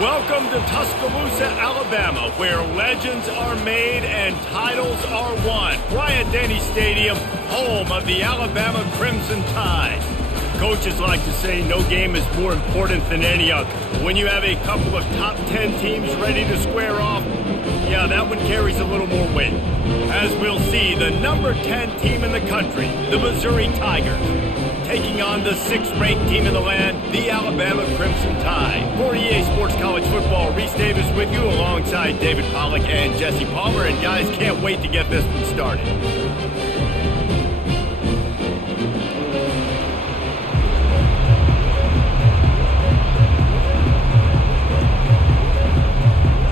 Welcome to Tuscaloosa, Alabama, where legends are made and titles are won. Bryant-Denny Stadium, home of the Alabama Crimson Tide. Coaches like to say no game is more important than any other. When you have a couple of top 10 teams ready to square off, yeah, that one carries a little more weight. As we'll see, the number 10 team in the country, the Missouri Tigers, taking on the 6th-ranked team in the land, the Alabama Crimson Tide. For EA Sports College Football, Reese Davis with you alongside David Pollack and Jesse Palmer. And guys, can't wait to get this one started.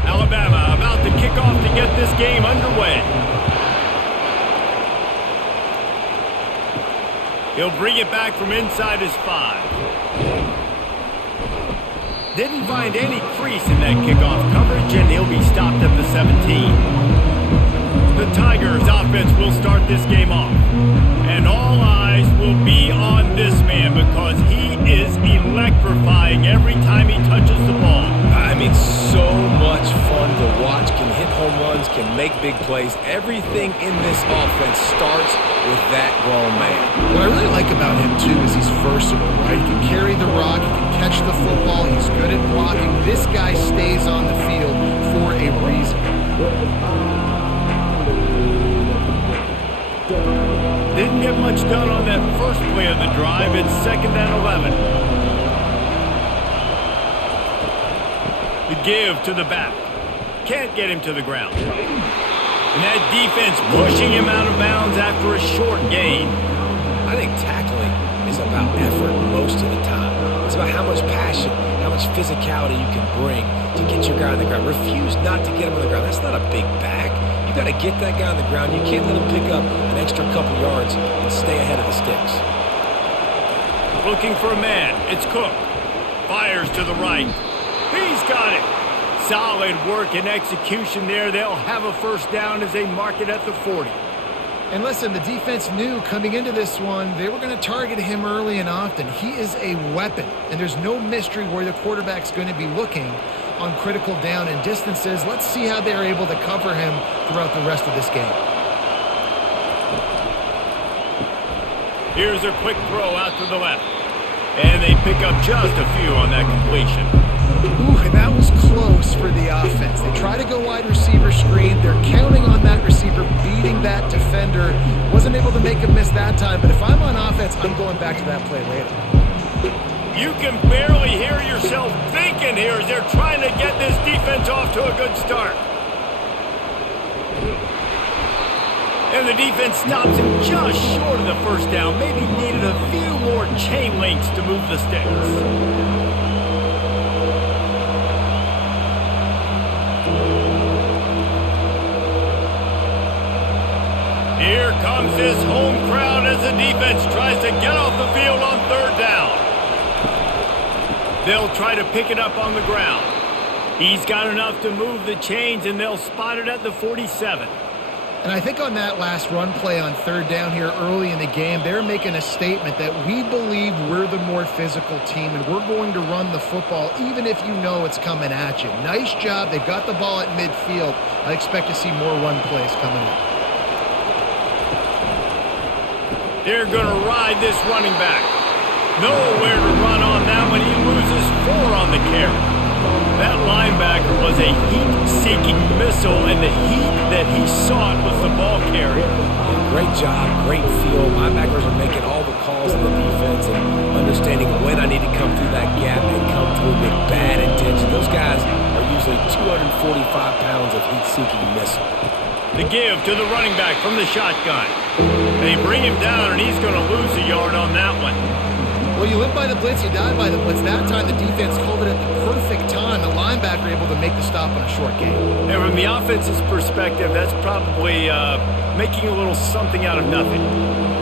Alabama about to kick off to get this game underway. He'll bring it back from inside his 5. Didn't find any crease in that kickoff coverage, and he'll be stopped at the 17. The Tigers offense will start this game off. And all eyes will be on this man because he is electrifying every time he touches the ball. I mean, so much fun to watch. Can hit home runs, can make big plays. Everything in this offense starts with that grown man. What I really like about him, too, is he's versatile, right? He can carry the rock, he can catch the football, he's good at blocking. This guy stays on the field for a reason. Didn't get much done on that first play of the drive. It's 2nd and 11. The give to the back. Can't get him to the ground. And that defense pushing him out of bounds after a short gain. I think tackling is about effort most of the time. It's about how much passion, how much physicality you can bring to get your guy on the ground. Refuse not to get him on the ground. That's not a big back. You got to get that guy on the ground. You can't let him pick up an extra couple yards and stay ahead of the sticks. Looking for a man. It's Cook. Fires to the right. He's got it. Solid work and execution there. They'll have a first down as they mark it at the 40. And listen, the defense knew coming into this one, they were going to target him early and often. He is a weapon, and there's no mystery where the quarterback's going to be looking on critical down and distances. Let's see how they're able to cover him throughout the rest of this game. Here's a quick throw out to the left. And they pick up just a few on that completion. Ooh, and that was close for the offense. They try to go wide receiver screen. They're counting on that receiver beating that defender. Wasn't able to make a miss that time, but if I'm on offense, I'm going back to that play later. You can barely hear yourself thinking here as they're trying to get this defense off to a good start. And the defense stops him just short of the first down. Maybe needed a few more chain links to move the sticks. Here comes his home crowd as the defense tries to get off the field on 3rd down. They'll try to pick it up on the ground. He's got enough to move the chains, and they'll spot it at the 47. And I think on that last run play on 3rd down here early in the game, they're making a statement that we believe we're the more physical team, and we're going to run the football even if you know it's coming at you. Nice job. They've got the ball at midfield. I expect to see more run plays coming up. They're going to ride this running back. Nowhere to run on that one. He loses 4 on the carry. That linebacker was a heat-seeking missile, and the heat that he sought was the ball carrier. Yeah, great job, great feel. Linebackers are making all the calls in the defense and understanding when I need to come through that gap and come through with bad intention. Those guys are usually 245 pounds of heat-seeking missile. The give to the running back from the shotgun. They bring him down, and he's going to lose a yard on that one. Well, you live by the blitz, you die by the blitz. That time, the defense called it at the perfect time. The linebacker able to make the stop on a short gain. And from the offense's perspective, that's probably making a little something out of nothing.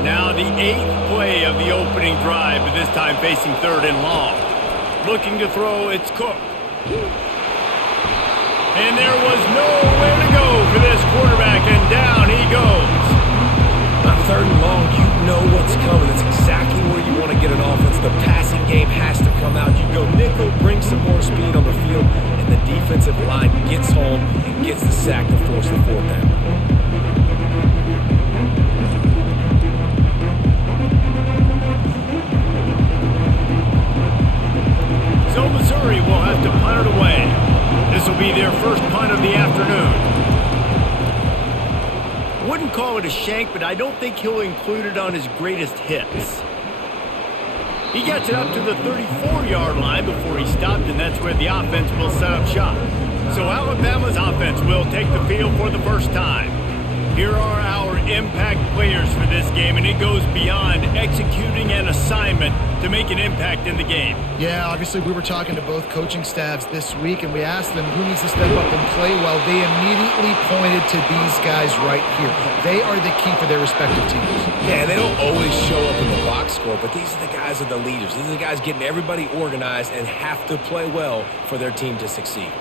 Now the 8th play of the opening drive, but this time facing 3rd and long. Looking to throw, it's Cook. And there was nowhere to go for this quarterback, and down he goes. On 3rd and long, you know what's coming. It's exactly where you want to get an offense. The passing game has to come out. You go nickel, bring some more speed on the field, and will be their first punt of the afternoon. Wouldn't call it a shank, but I don't think he'll include it on his greatest hits. He gets it up to the 34-yard line before he stopped, and that's where the offense will set up shop. So Alabama's offense will take the field for the first time. Here are our impact players for this game, and it goes beyond executing an assignment to make an impact in the game. Yeah, obviously we were talking to both coaching staffs this week, and we asked them who needs to step up and play well. They immediately pointed to these guys right here. They are the key for their respective teams. Yeah, they don't always show up in the box score, but these are the guys that are the leaders. These are the guys getting everybody organized and have to play well for their team to succeed.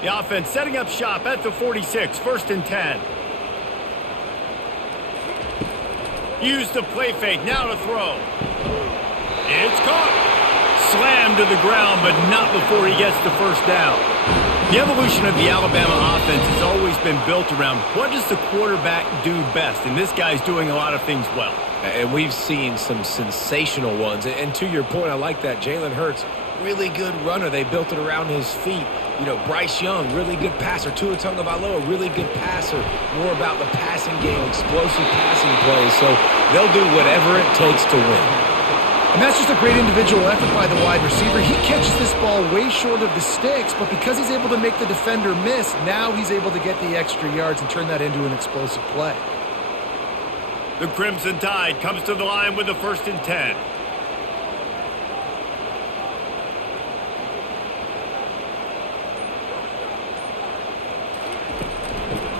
The offense setting up shop at the 46, 1st and 10. Use the play fake, now to throw. It's caught. Slammed to the ground, but not before he gets the first down. The evolution of the Alabama offense has always been built around what does the quarterback do best, and this guy's doing a lot of things well. And we've seen some sensational ones. And to your point, I like that. Jalen Hurts, really good runner. They built it around his feet. You know, Bryce Young, really good passer. Tua Tagovailoa, really good passer. More about the passing game, explosive passing plays. So they'll do whatever it takes to win. And that's just a great individual effort by the wide receiver. He catches this ball way short of the sticks, but because he's able to make the defender miss, now he's able to get the extra yards and turn that into an explosive play. The Crimson Tide comes to the line with the 1st and 10.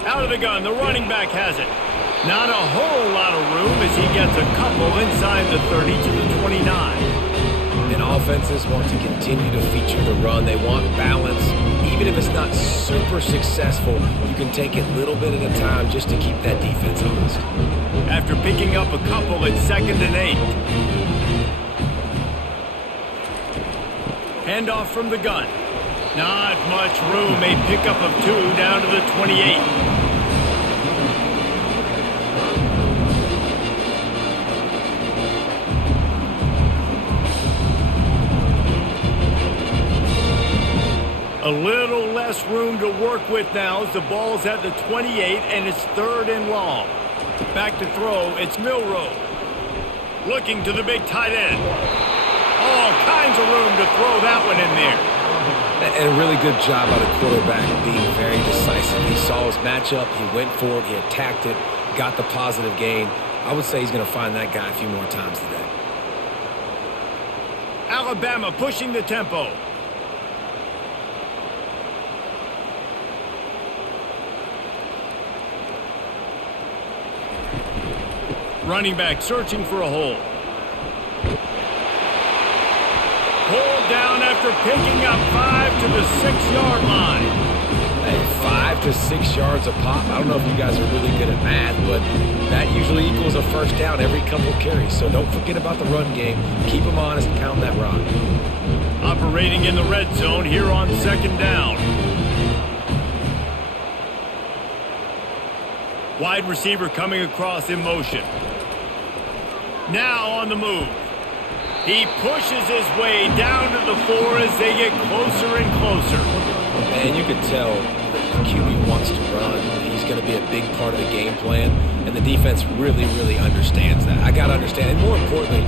Out of the gun, the running back has it. Not a whole lot of room as he gets a couple inside the 30 to the 29. And offenses want to continue to feature the run. They want balance. Even if it's not super successful, you can take it little bit at a time just to keep that defense honest. After picking up a couple, it's 2nd and 8. Handoff from the gun. Not much room. A pickup of 2 down to the 28. A little less room to work with now as the ball's at the 28 and it's 3rd and long. Back to throw, it's Milroe. Looking to the big tight end. All kinds of room to throw that one in there. And a really good job by the quarterback being very decisive. He saw his matchup, he went for it, he attacked it, got the positive gain. I would say he's going to find that guy a few more times today. Alabama pushing the tempo. Running back searching for a hole. Pulled down after picking up 5 to the 6-yard line. Hey, 5 to 6 yards a pop. I don't know if you guys are really good at math, but that usually equals a first down every couple carries. So don't forget about the run game. Keep them honest and pound that rock. Operating in the red zone here on 2nd down. Wide receiver coming across in motion. Now on the move. He pushes his way down to the 4 as they get closer and closer. And you can tell the QB wants to run. He's going to be a big part of the game plan. And the defense really, really understands that. I got to understand. And more importantly,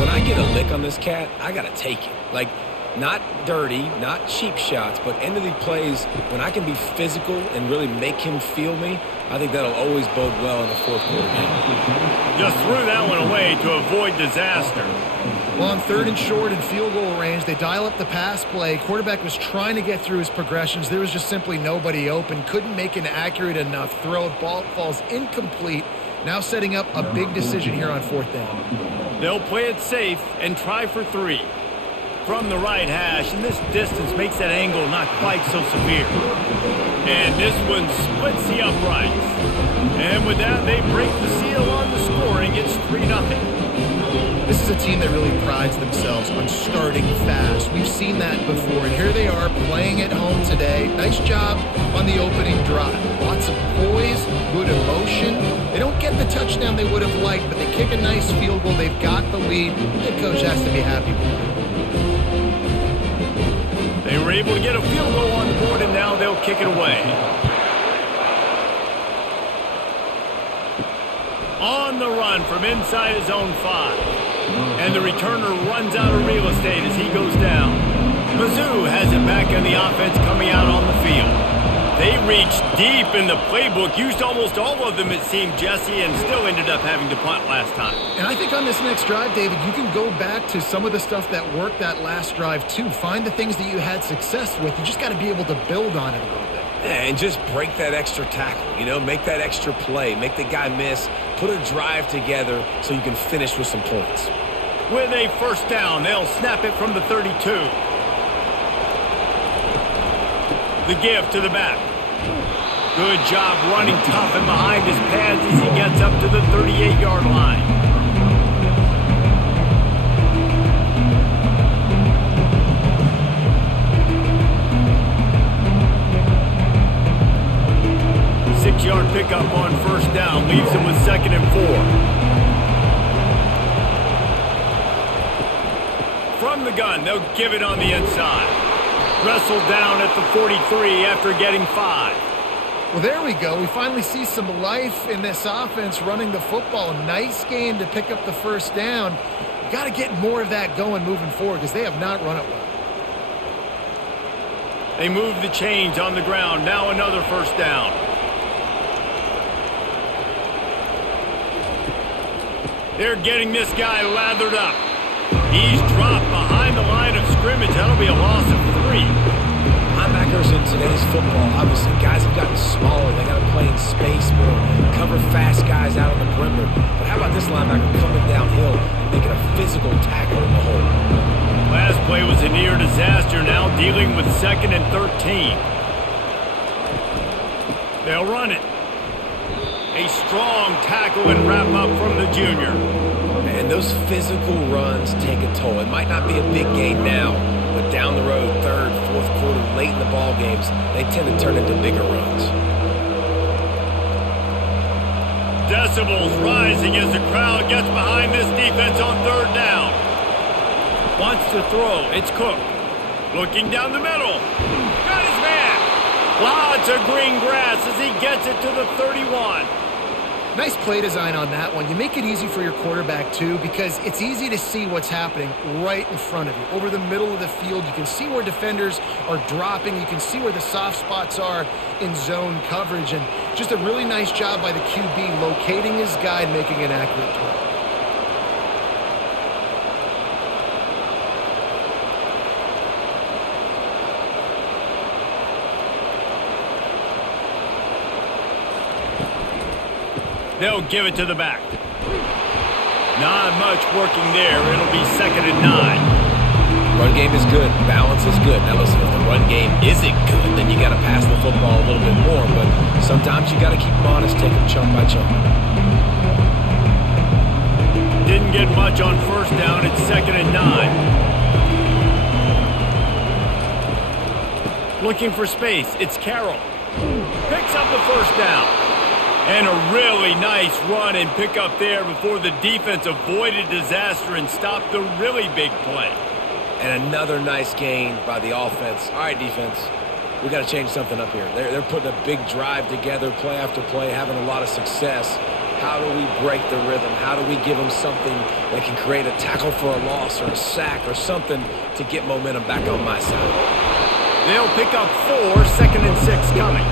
when I get a lick on this cat, I got to take it. Like, not dirty, not cheap shots, but end of the plays, when I can be physical and really make him feel me, I think that'll always bode well in the 4th quarter game. Just threw that one away to avoid disaster. Well, on 3rd and short and field goal range, they dial up the pass play. Quarterback was trying to get through his progressions. There was just simply nobody open. Couldn't make an accurate enough throw. Ball falls incomplete. Now setting up a big decision here on 4th down. They'll play it safe and try for 3. From the right hash, and this distance makes that angle not quite so severe. And this one splits the uprights. And with that, they break the seal on the scoring. It's 3-0. This is a team that really prides themselves on starting fast. We've seen that before, and here they are playing at home today. Nice job on the opening drive. Lots of poise, good emotion. They don't get the touchdown they would have liked, but they kick a nice field goal. They've got the lead. The coach has to be happy with it. They were able to get a field goal on the board, and now they'll kick it away. On the run from inside his own 5. And the returner runs out of real estate as he goes down. Mizzou has it back in the offense coming out on the field. They reached deep in the playbook, used almost all of them, it seemed, Jesse, and still ended up having to punt last time. And I think on this next drive, David, you can go back to some of the stuff that worked that last drive, too. Find the things that you had success with. You just got to be able to build on it a little bit. Yeah, and just break that extra tackle, make that extra play, make the guy miss, put a drive together so you can finish with some points. With a first down, they'll snap it from the 32. The give to the back. Good job running tough and behind his pads as he gets up to the 38-yard line. Six-yard pickup on first down leaves him with 2nd and 4. From the gun, they'll give it on the inside. Wrestled down at the 43 after getting 5. Well, there we go. We finally see some life in this offense running the football. Nice game to pick up the first down. You got to get more of that going moving forward because they have not run it well. They move the chains on the ground. Now another first down. They're getting this guy lathered up. He's dropped behind the line of scrimmage. That'll be a loss of 3. Linebackers in today's football, obviously, guys have gotten smaller. They got to play in space more, cover fast guys out on the perimeter. But how about this linebacker coming downhill and making a physical tackle in the hole? Last play was a near disaster. Now dealing with 2nd and 13. They'll run it. A strong tackle and wrap up from the junior. And those physical runs take a toll. It might not be a big gain now, but down the road, 3rd, 4th quarter, late in the ball games, they tend to turn into bigger runs. Decibels rising as the crowd gets behind this defense on 3rd down. Wants to throw. It's Cook. Looking down the middle. Got his man. Lots of green grass as he gets it to the 31. Nice play design on that one. You make it easy for your quarterback, too, because it's easy to see what's happening right in front of you. Over the middle of the field, you can see where defenders are dropping. You can see where the soft spots are in zone coverage. And just a really nice job by the QB locating his guy and making an accurate throw. They'll give it to the back. Not much working there. It'll be 2nd and 9. Run game is good. Balance is good. Now listen, if the run game isn't good, then you got to pass the football a little bit more. But sometimes you got to keep them honest, take them chunk by chunk. Didn't get much on first down. It's 2nd and 9. Looking for space. It's Carroll. Picks up the first down. And a really nice run and pick up there before the defense avoided disaster and stopped the really big play. And another nice gain by the offense. All right, defense, we got to change something up here. They're putting a big drive together, play after play, having a lot of success. How do we break the rhythm? How do we give them something that can create a tackle for a loss or a sack or something to get momentum back on my side? They'll pick up 4, 2nd and 6 coming.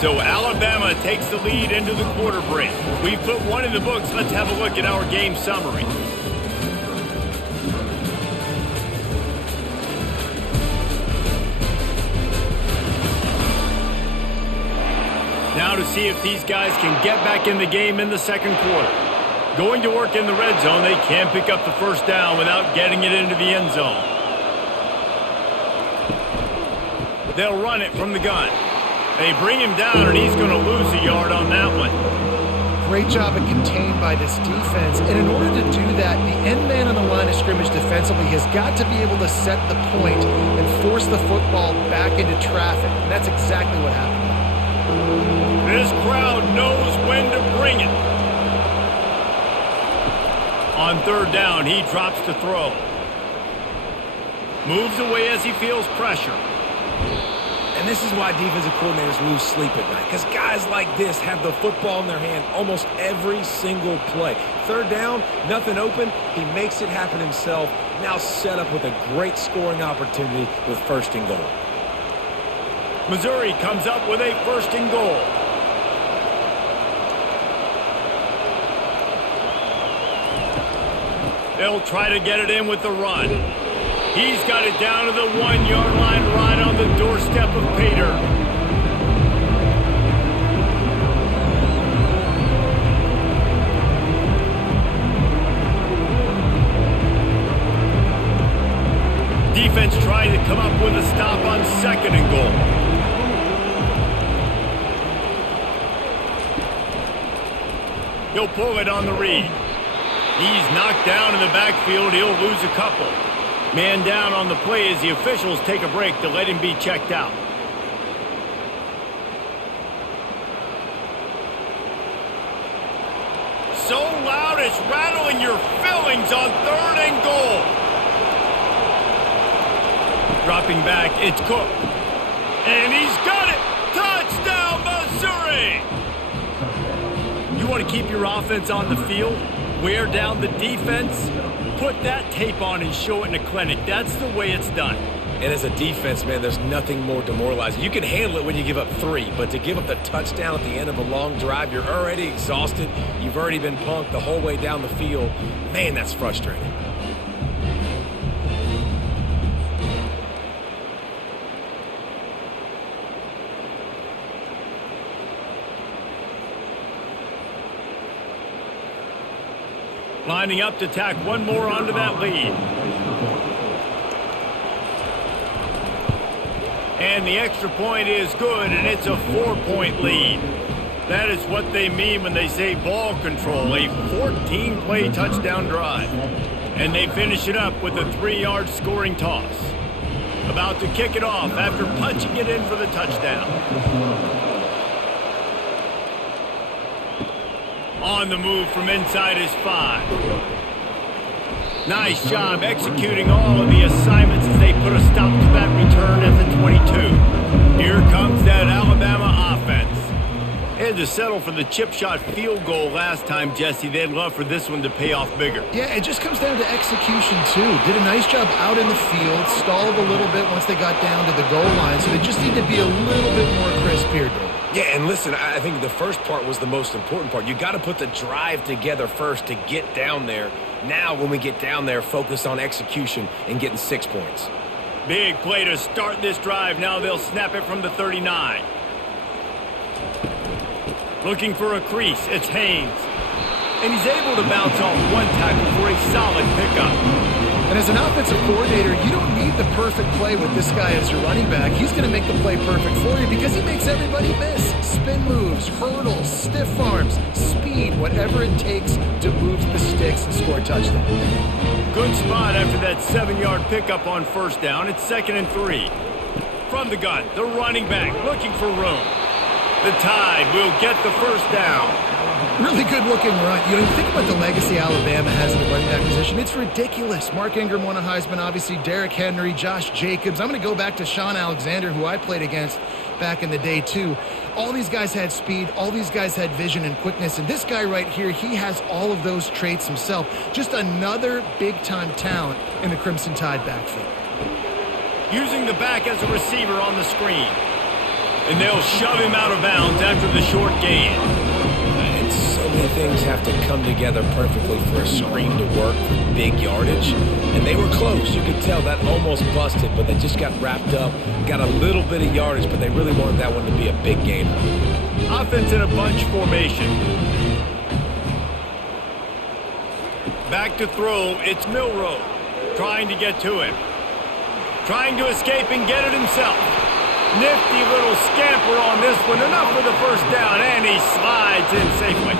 So Alabama takes the lead into the quarter break. We've put one in the books. Let's have a look at our game summary. Now to see if these guys can get back in the game in the second quarter. Going to work in the red zone, they can pick up the first down without getting it into the end zone. They'll run it from the gun. They bring him down, and he's going to lose a yard on that one. Great job of contained by this defense. And in order to do that, the end man on the line of scrimmage scrimmage defensively has got to be able to set the point and force the football back into traffic. And that's exactly what happened. This crowd knows when to bring it. On third down, he drops to throw. Moves away as he feels pressure. And this is why defensive coordinators lose sleep at night, because guys like this have the football in their hand almost every single play. Third down, nothing open, he makes it happen himself, now set up with a great scoring opportunity with first and goal. Missouri comes up with a first and goal. They'll try to get it in with the run. He's got it down to the 1-yard line right on the doorstep of Pater. Defense trying to come up with a stop on second and goal. He'll pull it on the read. He's knocked down in the backfield. He'll lose a couple. Man down on the play as the officials take a break to let him be checked out. So loud it's rattling your fillings on third and goal. Dropping back, it's Cook. And he's got it! Touchdown, Missouri! You want to keep your offense on the field? Wear down the defense? Put that tape on and show it in a clinic. That's the way it's done. And as a defense, man, there's nothing more demoralizing. You can handle it when you give up 3, but to give up the touchdown at the end of a long drive, you're already exhausted. You've already been punked the whole way down the field. Man, that's frustrating. Lining up to tack one more onto that lead. And the extra point is good, and it's a 4-point lead. That is what they mean when they say ball control, a 14-play touchdown drive. And they finish it up with a 3-yard scoring toss. About to kick it off after punching it in for the touchdown. On the move from inside his 5. Nice job executing all of the assignments as they put a stop to that return at the 22. Here comes that Alabama offense. They had to settle for the chip shot field goal last time, Jesse. They'd love for this one to pay off bigger. Yeah, it just comes down to execution, too. Did a nice job out in the field, stalled a little bit once they got down to the goal line, so they just need to be a little bit more crisp here, Dave. Yeah, and listen, I think the first part was the most important part. You got to put the drive together first to get down there. Now, when we get down there, focus on execution and getting 6 points. Big play to start this drive. Now they'll snap it from the 39. Looking for a crease. It's Haynes. And he's able to bounce off one tackle for a solid pickup. And as an offensive coordinator, you don't need the perfect play with this guy as your running back. He's going to make the play perfect for you because he makes everybody miss. Spin moves, hurdles, stiff arms, speed, whatever it takes to move the sticks and score a touchdown. Good spot after that 7-yard pickup on first down. It's 2nd and 3. From the gun, the running back looking for room. The Tide will get the first down. Really good-looking run. You think about the legacy Alabama has in the running back position. It's ridiculous. Mark Ingram won a Heisman, obviously. Derrick Henry, Josh Jacobs. I'm going to go back to Sean Alexander, who I played against back in the day, too. All these guys had speed. All these guys had vision and quickness. And this guy right here, he has all of those traits himself. Just another big-time talent in the Crimson Tide backfield. Using the back as a receiver on the screen. And they'll shove him out of bounds after the short gain. So many things have to come together perfectly for a screen to work for big yardage. And they were close. You could tell that almost busted, but they just got wrapped up, got a little bit of yardage, but they really wanted that one to be a big gain. Offense in a bunch formation. Back to throw. It's Milroe trying to get to him. Trying to escape and get it himself. Nifty little scamper on this one. Enough for the first down, and he slides in safely.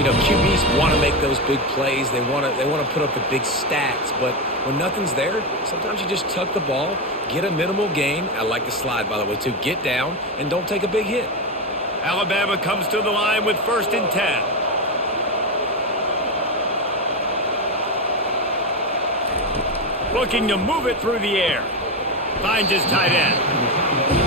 You know, QBs want to make those big plays. They want to put up the big stats. But when nothing's there, sometimes you just tuck the ball, get a minimal gain. I like the slide, by the way, too. Get down and don't take a big hit. Alabama comes to the line with 1st and 10. Looking to move it through the air. Finds his tight end.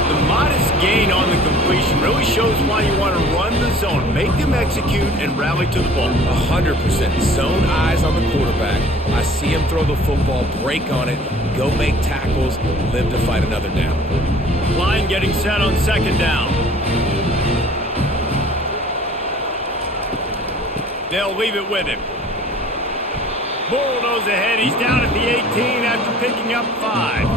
The modest gain on the completion really shows why you want to run the zone. Make them execute and rally to the ball. 100%. Zone eyes on the quarterback. I see him throw the football, break on it, go make tackles, live to fight another down. Line getting set on 2nd down. They'll leave it with him. Bulldoze ahead. He's down at the 18 after picking up 5.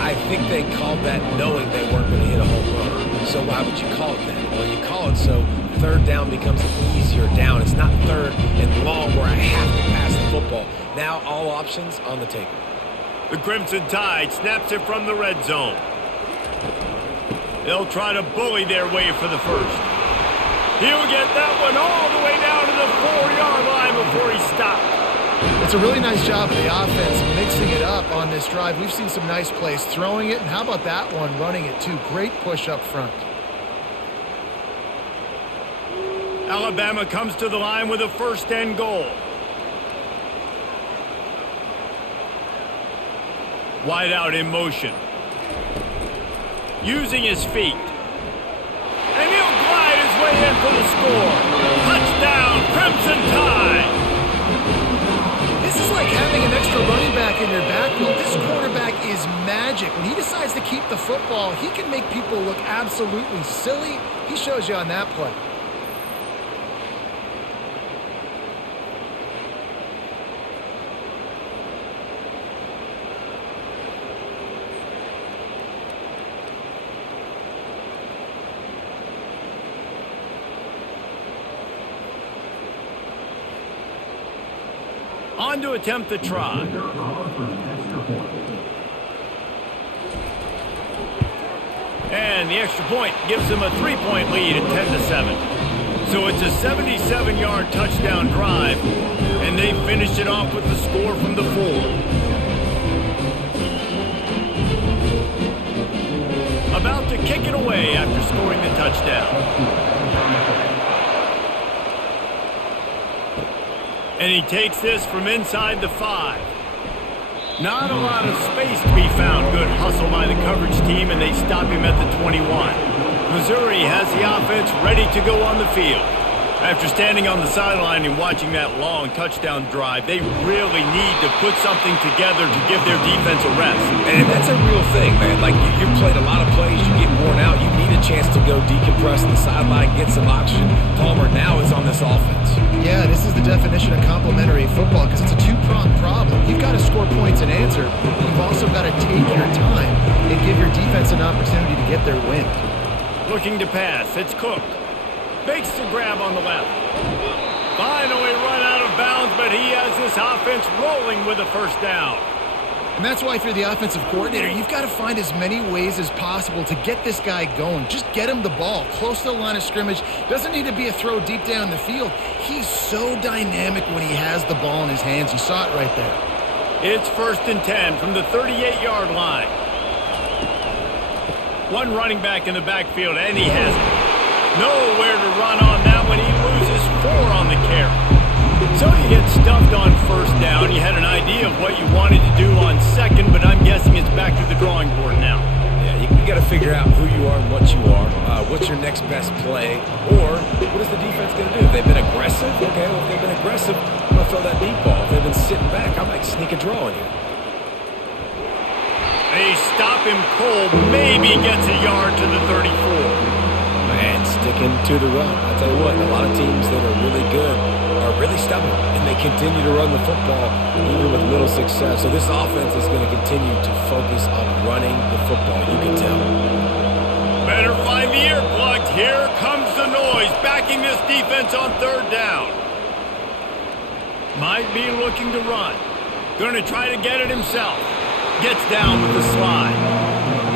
I think they called that knowing they weren't going to hit a home run. So why would you call it that? Well, you call it so 3rd down becomes an easier down. It's not 3rd and long where I have to pass the football. Now all options on the table. The Crimson Tide snaps it from the red zone. They'll try to bully their way for the 1st. He'll get that one all the way down to the 4-yard line before he stopped. It's a really nice job of the offense mixing it up on this drive. We've seen some nice plays throwing it, and how about that one running it too? Great push up front. Alabama comes to the line with a 1st and goal. Wide out in motion. Using his feet. And he'll glide his way in for the score. Touchdown, Crimson Tide! This is like having an extra running back in your backfield. This quarterback is magic. When he decides to keep the football, he can make people look absolutely silly. He shows you on that play. On to attempt the try. And the extra point gives them a 3-point lead at 10-7. So it's a 77-yard touchdown drive, and they finished it off with the score from the 4. About to kick it away after scoring the touchdown. And he takes this from inside the 5. Not a lot of space to be found. Good hustle by the coverage team, and they stop him at the 21. Missouri has the offense ready to go on the field. After standing on the sideline and watching that long touchdown drive, they really need to put something together to give their defense a rest. And that's a real thing, man. Like, you've played a lot of plays, you get worn out, you need a chance to go decompress on the sideline, get some oxygen. Palmer now is on this offense. Yeah, this is the definition of complementary football because it's a two-pronged problem. You've got to score points and answer, but you've also got to take your time and give your defense an opportunity to get their wind. Looking to pass, it's Cook. Makes the grab on the left. Finally run out of bounds, but he has this offense rolling with a 1st down. And that's why if you're the offensive coordinator, you've got to find as many ways as possible to get this guy going. Just get him the ball close to the line of scrimmage. Doesn't need to be a throw deep down the field. He's so dynamic when he has the ball in his hands. You saw it right there. It's 1st and 10 from the 38-yard line. One running back in the backfield, and he has it. Nowhere to run on that one. He loses 4 on the carry. So you get stuffed on 1st down. You had an idea of what you wanted to do on 2nd, but I'm guessing it's back to the drawing board now. Yeah, you got to figure out who you are and what you are. What's your next best play? Or what is the defense going to do? They've been aggressive? Okay, well, if they've been aggressive, I'm going to throw that deep ball. If they've been sitting back, I might sneak a draw in here. They stop him cold. Maybe gets a yard to the 34. And sticking to the run. I'll tell you what, a lot of teams that are really good are really stubborn, and they continue to run the football even with little success. So this offense is going to continue to focus on running the football, you can tell. Better find the earplugs. Here comes the noise, backing this defense on 3rd down. Might be looking to run. Going to try to get it himself. Gets down with the slide.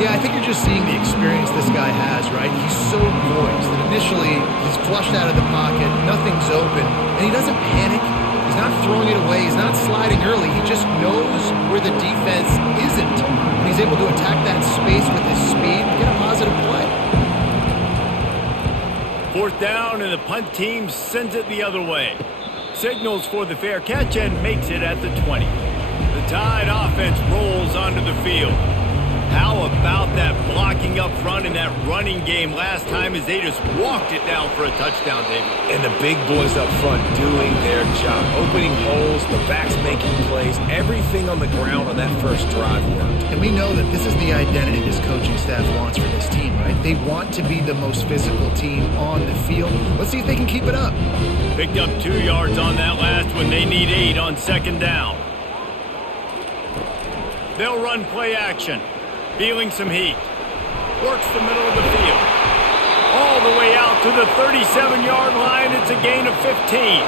Yeah, I think you're just seeing the experience this guy has, right? He's so poised that initially he's flushed out of the pocket, nothing's open, and he doesn't panic. He's not throwing it away. He's not sliding early. He just knows where the defense isn't, and he's able to attack that space with his speed and get a positive play. 4th down, and the punt team sends it the other way. Signals for the fair catch and makes it at the 20. The Tide offense rolls onto the field. How about that blocking up front in that running game last time as they just walked it down for a touchdown, David? And the big boys up front doing their job. Opening holes, the backs making plays, everything on the ground on that first drive worked. And we know that this is the identity this coaching staff wants for this team, right? They want to be the most physical team on the field. Let's see if they can keep it up. Picked up 2 yards on that last one. They need 8 on 2nd down. They'll run play action. Feeling some heat. Works the middle of the field. All the way out to the 37-yard line. It's a gain of 15.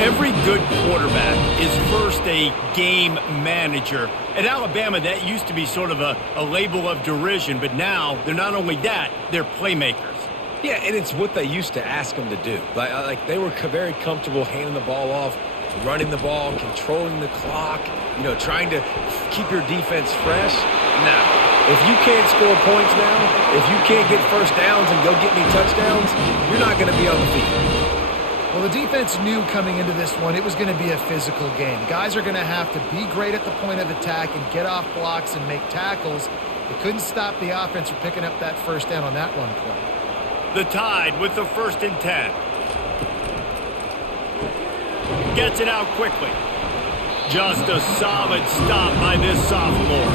Every good quarterback is first a game manager. At Alabama, that used to be sort of a label of derision, but now they're not only that, they're playmakers. Yeah, and it's what they used to ask them to do. Like they were very comfortable handing the ball off, running the ball, controlling the clock, trying to keep your defense fresh. Now, if you can't score points now, if you can't get first downs and go get me touchdowns, you're not going to be on the field. Well, the defense knew coming into this one it was going to be a physical game. Guys are going to have to be great at the point of attack and get off blocks and make tackles. They couldn't stop the offense from picking up that first down on that run play. The Tide with the 1st and 10. Gets it out quickly. Just a solid stop by this sophomore.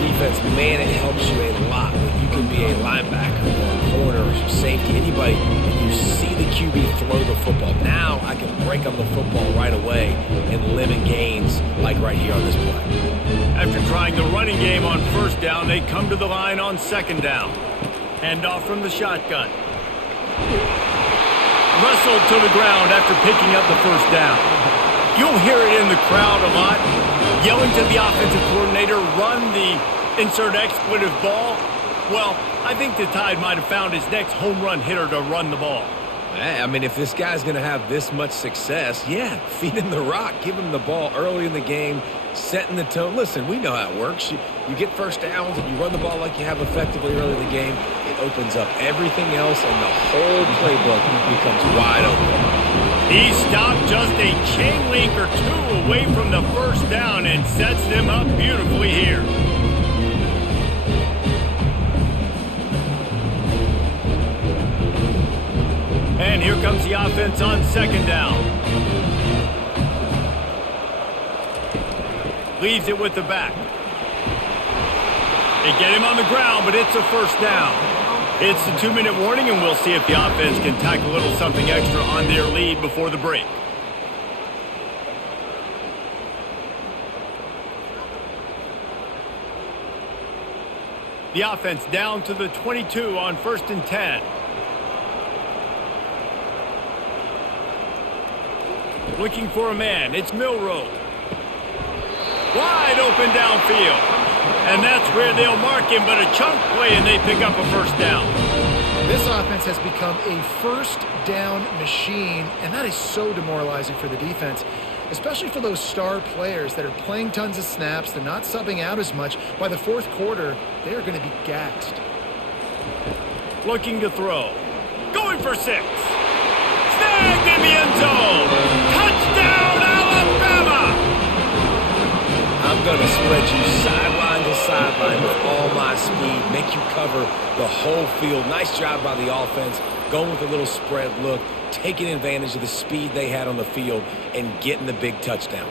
Defense, man, it helps you a lot when you can be a linebacker or a corner or safety, anybody, and you see the QB throw the football. Now I can break on the football right away and limit gains like right here on this play. After trying the running game on 1st down, they come to the line on 2nd down. Hand off from the shotgun. Wrestled to the ground after picking up the 1st down. You'll hear it in the crowd a lot. Yelling to the offensive coordinator, run the insert expletive ball. Well, I think the Tide might have found his next home run hitter to run the ball. I mean, if this guy's going to have this much success, yeah, feed him the rock. Give him the ball early in the game, setting the tone. Listen, we know how it works. You get first downs and you run the ball like you have effectively early in the game. It opens up everything else, and the whole playbook becomes wide open. He stopped just a chain link or 2 away from the 1st down and sets them up beautifully here. And here comes the offense on 2nd down. Leaves it with the back. They get him on the ground, but it's a 1st down. It's the 2-minute warning, and we'll see if the offense can tack a little something extra on their lead before the break. The offense down to the 22 on 1st and 10. Looking for a man. It's Milroe. Wide open downfield. And that's where they'll mark him, but a chunk play, and they pick up a 1st down. This offense has become a 1st down machine, and that is so demoralizing for the defense, especially for those star players that are playing tons of snaps. They're not subbing out as much. By the 4th quarter, they are going to be gassed. Looking to throw. Going for 6. Snagged in the end zone. Touchdown, Alabama! I'm going to spread you sideline to sideline with all my speed, make you cover the whole field. Nice job by the offense, going with a little spread look, taking advantage of the speed they had on the field and getting the big touchdown.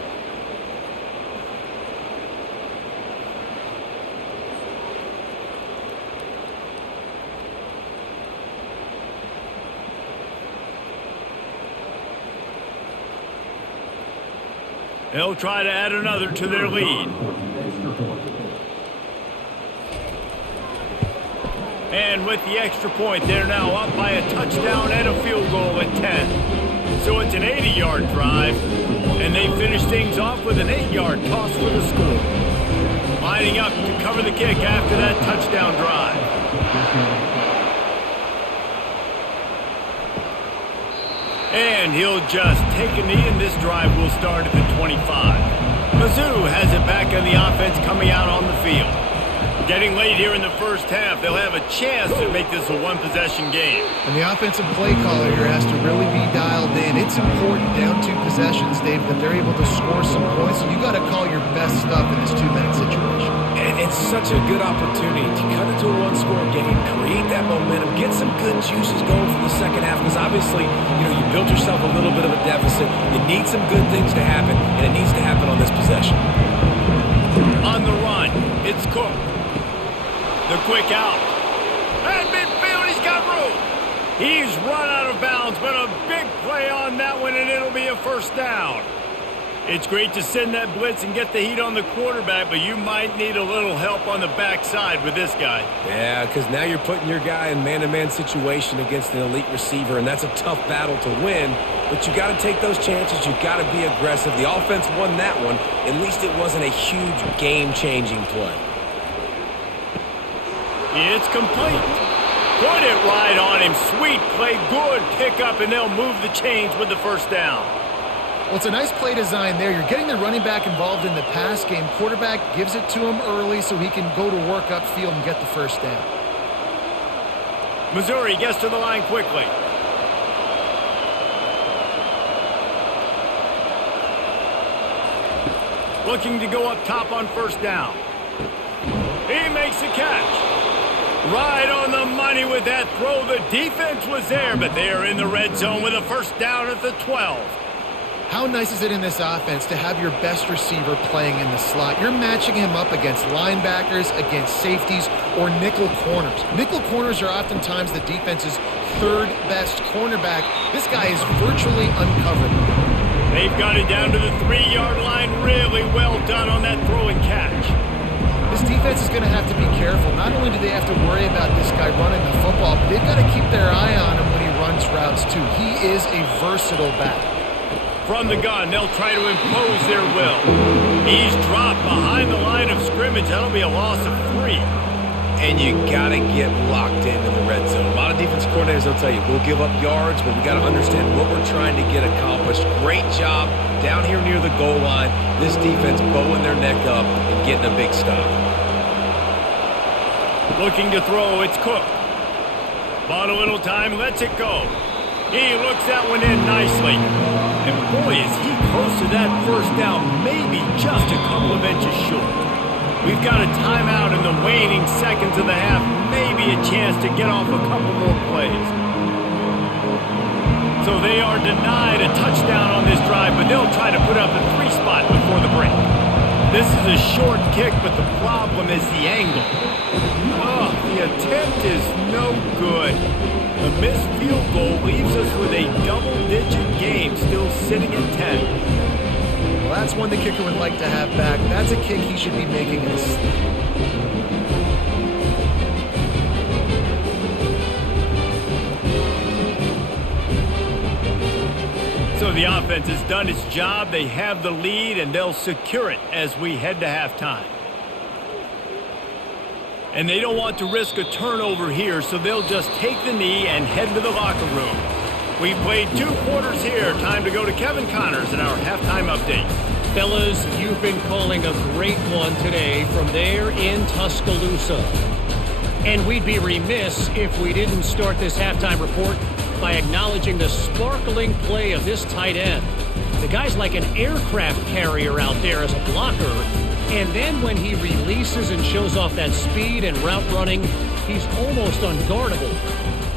They'll try to add another to their lead. And with the extra point, they're now up by a touchdown and a field goal at 10. So it's an 80-yard drive, and they finish things off with an 8-yard toss for the score. lining up to cover the kick after that touchdown drive. And he'll just take a knee, and this drive will start at the 25. Mizzou has it back on the offense coming out on the field. Getting late here in the first half, they'll have a chance to make this a one-possession game. And the offensive play caller here has to really be dialed in. It's important down 2 possessions, Dave, that they're able to score some points. So you got to call your best stuff in this 2-minute situation. And it's such a good opportunity to cut it to a one-score game, create that momentum, get some good juices going for the second half. Because obviously, you built yourself a little bit of a deficit. You need some good things to happen, and it needs to happen on this possession. On the run, it's Cook. The quick out. And midfield, he's got room. He's run out of bounds, but a big play on that one, and it'll be a first down. It's great to send that blitz and get the heat on the quarterback, but you might need a little help on the backside with this guy. Yeah, because now you're putting your guy in man-to-man situation against an elite receiver, and that's a tough battle to win. But you got to take those chances. You got to be aggressive. The offense won that one. At least it wasn't a huge game-changing play. It's complete. Put it right on him. Sweet play, good pickup, and they'll move the chains with the first down. Well, it's a nice play design there. You're getting the running back involved in the pass game. Quarterback gives it to him early so he can go to work upfield and get the first down. Missouri gets to the line quickly. Looking to go up top on first down. He makes the catch. Right on the money with that throw. The defense was there, but they are in the red zone with a first down at the 12. How nice is it in this offense to have your best receiver playing in the slot? You're matching him up against linebackers, against safeties, or nickel corners. Nickel corners are oftentimes the defense's third best cornerback. This guy is virtually uncoverable. They've got it down to the 3-yard line. Really well done on that throw and catch. This defense is going to have to be careful. Not only do they have to worry about this guy running the football, but they've got to keep their eye on him when he runs routes too. He is a versatile back. From the gun, they'll try to impose their will. He's dropped behind the line of scrimmage. That'll be a loss of 3. And you got to get locked in the red zone. A lot of defense coordinators will tell you, we'll give up yards, but we got to understand what we're trying to get accomplished. Great job down here near the goal line. This defense bowing their neck up and getting a big stop. Looking to throw, it's Cook. Bought a little time, lets it go. He looks that one in nicely. And boy, is he close to that first down, maybe just a couple of inches short. We've got a timeout in the waning seconds of the half, maybe a chance to get off a couple more plays. So they are denied a touchdown on this drive, but they'll try to put up a 3 spot before the break. This is a short kick, but the problem is the angle. Oh, the attempt is no good. The missed field goal leaves us with a double-digit game, still sitting at 10. Well, that's one the kicker would like to have back. That's a kick he should be making in his sleep. So the offense has done its job. They have the lead, and they'll secure it as we head to halftime. And they don't want to risk a turnover here, so they'll just take the knee and head to the locker room. We've played 2 quarters here. Time to go to Kevin Connors in our halftime update. Fellas, you've been calling a great one today from there in Tuscaloosa. And we'd be remiss if we didn't start this halftime report by acknowledging the sparkling play of this tight end. The guy's like an aircraft carrier out there as a blocker. And then when he releases and shows off that speed and route running, he's almost unguardable.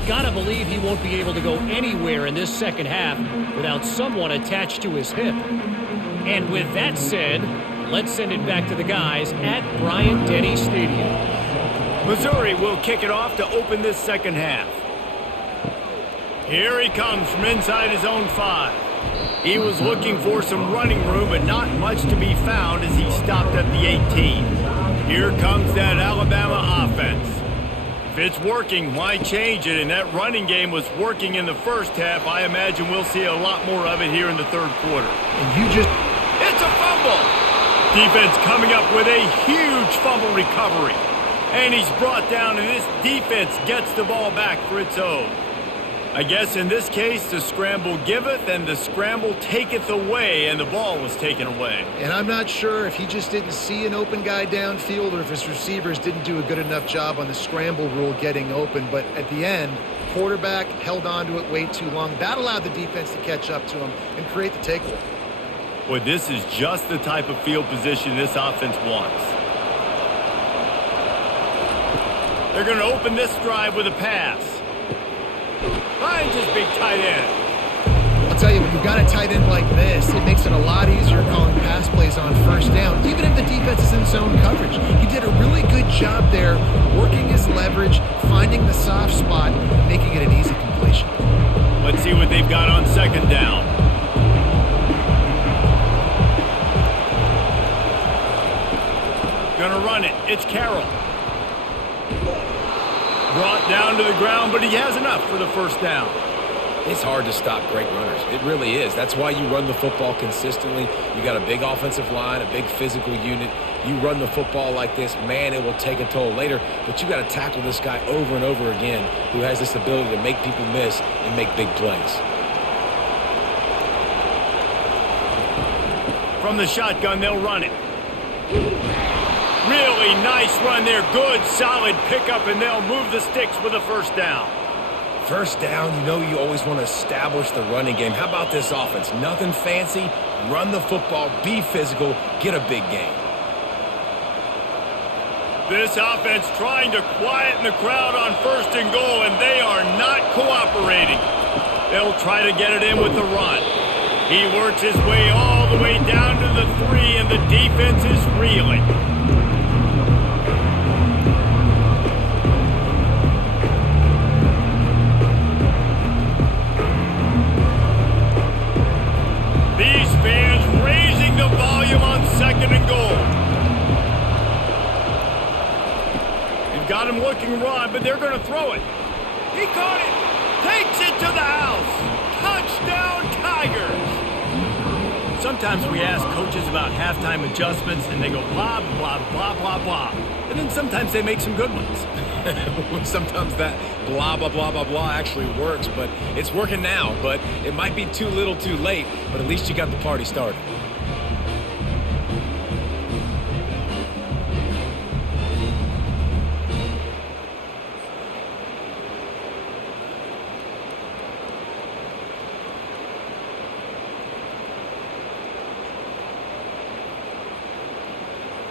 Gotta believe he won't be able to go anywhere in this second half without someone attached to his hip. And with that said, let's send it back to the guys at Bryant-Denny Stadium. Missouri will kick it off to open this second half. Here he comes from inside his own 5. He was looking for some running room, but not much to be found as he stopped at the 18. Here comes that Alabama offense. If it's working, why change it? And that running game was working in the first half. I imagine we'll see a lot more of it here in the third quarter. And you just... It's a fumble! Defense coming up with a huge fumble recovery. And he's brought down, and this defense gets the ball back for its own. I guess in this case, the scramble giveth and the scramble taketh away, and the ball was taken away. And I'm not sure if he just didn't see an open guy downfield or if his receivers didn't do a good enough job on the scramble rule getting open. But at the end, quarterback held on to it way too long. That allowed the defense to catch up to him and create the takeaway. Boy, this is just the type of field position this offense wants. They're going to open this drive with a pass. Finds his big tight end. I'll tell you, when you've got a tight end like this, it makes it a lot easier calling pass plays on first down, even if the defense is in zone coverage. He did a really good job there, working his leverage, finding the soft spot, and making it an easy completion. Let's see what they've got on second down. Gonna run it. It's Carroll. Brought down to the ground, but he has enough for the first down. It's hard to stop great runners. It really is. That's why you run the football consistently. You got a big offensive line, a big physical unit. You run the football like this, man, it will take a toll later. But you got to tackle this guy over and over again who has this ability to make people miss and make big plays. From the shotgun, they'll run it. Really nice run there. Good, solid pickup, and they'll move the sticks with a first down. First down, you know you always want to establish the running game. How about this offense? Nothing fancy. Run the football, be physical, get a big gain. This offense trying to quieten the crowd on first and goal, and they are not cooperating. They'll try to get it in with the run. He works his way all the way down to the 3, and the defense is reeling. These fans raising the volume on second and goal. They've got him looking run, but they're going to throw it. He caught it. Takes it to the house. Touchdown, Tigers. Sometimes we ask coaches about halftime adjustments, and they go blah, blah, blah, blah, blah. And then sometimes they make some good ones. Sometimes that blah, blah, blah, blah, blah actually works, but it's working now. But it might be too little too late, but at least you got the party started.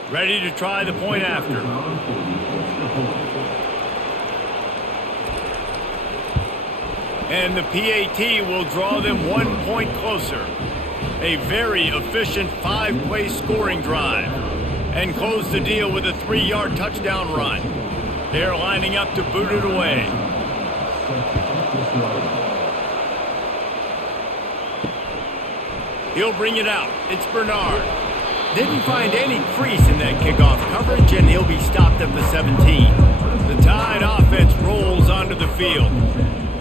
Ready to try the point after. And the PAT will draw them 1 point closer. A very efficient 5-play scoring drive. And close the deal with a 3-yard touchdown run. They're lining up to boot it away. He'll bring it out. It's Bernard. Didn't find any crease in that kickoff coverage, and he'll be stopped at the 17. The Tide offense rolls onto the field.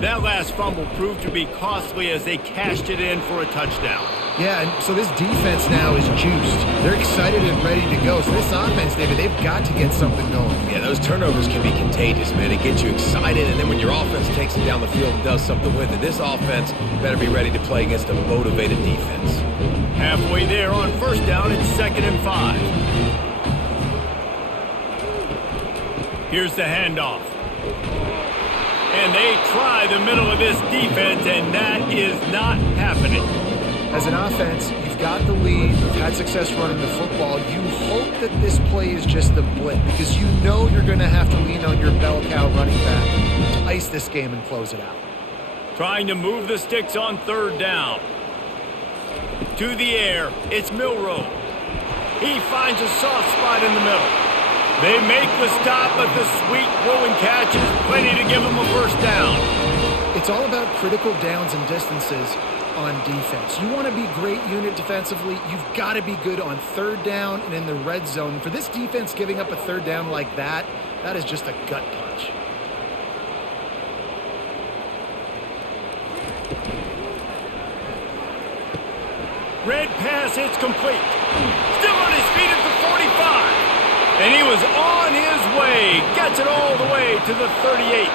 That last fumble proved to be costly as they cashed it in for a touchdown. Yeah, and so this defense now is juiced. They're excited and ready to go. So this offense, David, they've got to get something going. Yeah, those turnovers can be contagious, man. It gets you excited, and then when your offense takes it down the field and does something with it, this offense better be ready to play against a motivated defense. Halfway there on first down, it's 2nd and 5. Here's the handoff. And they try the middle of this defense, and that is not happening. As an offense, you've got the lead, you've had success running the football. You hope that this play is just the blip because you know you're going to have to lean on your bell cow running back to ice this game and close it out. Trying to move the sticks on 3rd down. To the air, it's Milroe. He finds a soft spot in the middle. They make the stop, but the sweet throw and catch is plenty to give them a first down. It's all about critical downs and distances on defense. You want to be great unit defensively, you've got to be good on 3rd down and in the red zone. For this defense giving up a 3rd down like that is just a gut punch. Red pass, it's complete. Still on his feet And he was on his way. Gets it all the way to the 38.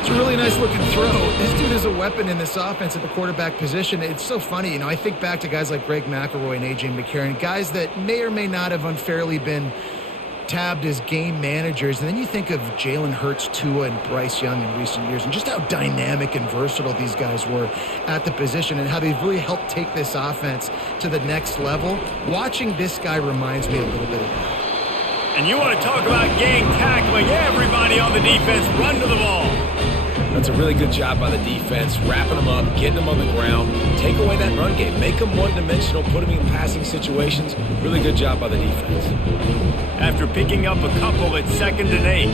It's a really nice looking throw. This dude is a weapon in this offense at the quarterback position. It's so funny, I think back to guys like Greg McElroy and A.J. McCarron, guys that may or may not have unfairly been tabbed as game managers. And then you think of Jalen Hurts, Tua, and Bryce Young in recent years, and just how dynamic and versatile these guys were at the position and how they've really helped take this offense to the next level. Watching this guy reminds me a little bit of that. And you want to talk about gang tackling. Everybody on the defense run to the ball. That's a really good job by the defense, wrapping them up, getting them on the ground, take away that run game, make them one-dimensional, put them in passing situations. Really good job by the defense. After picking up a couple at 2nd and 8.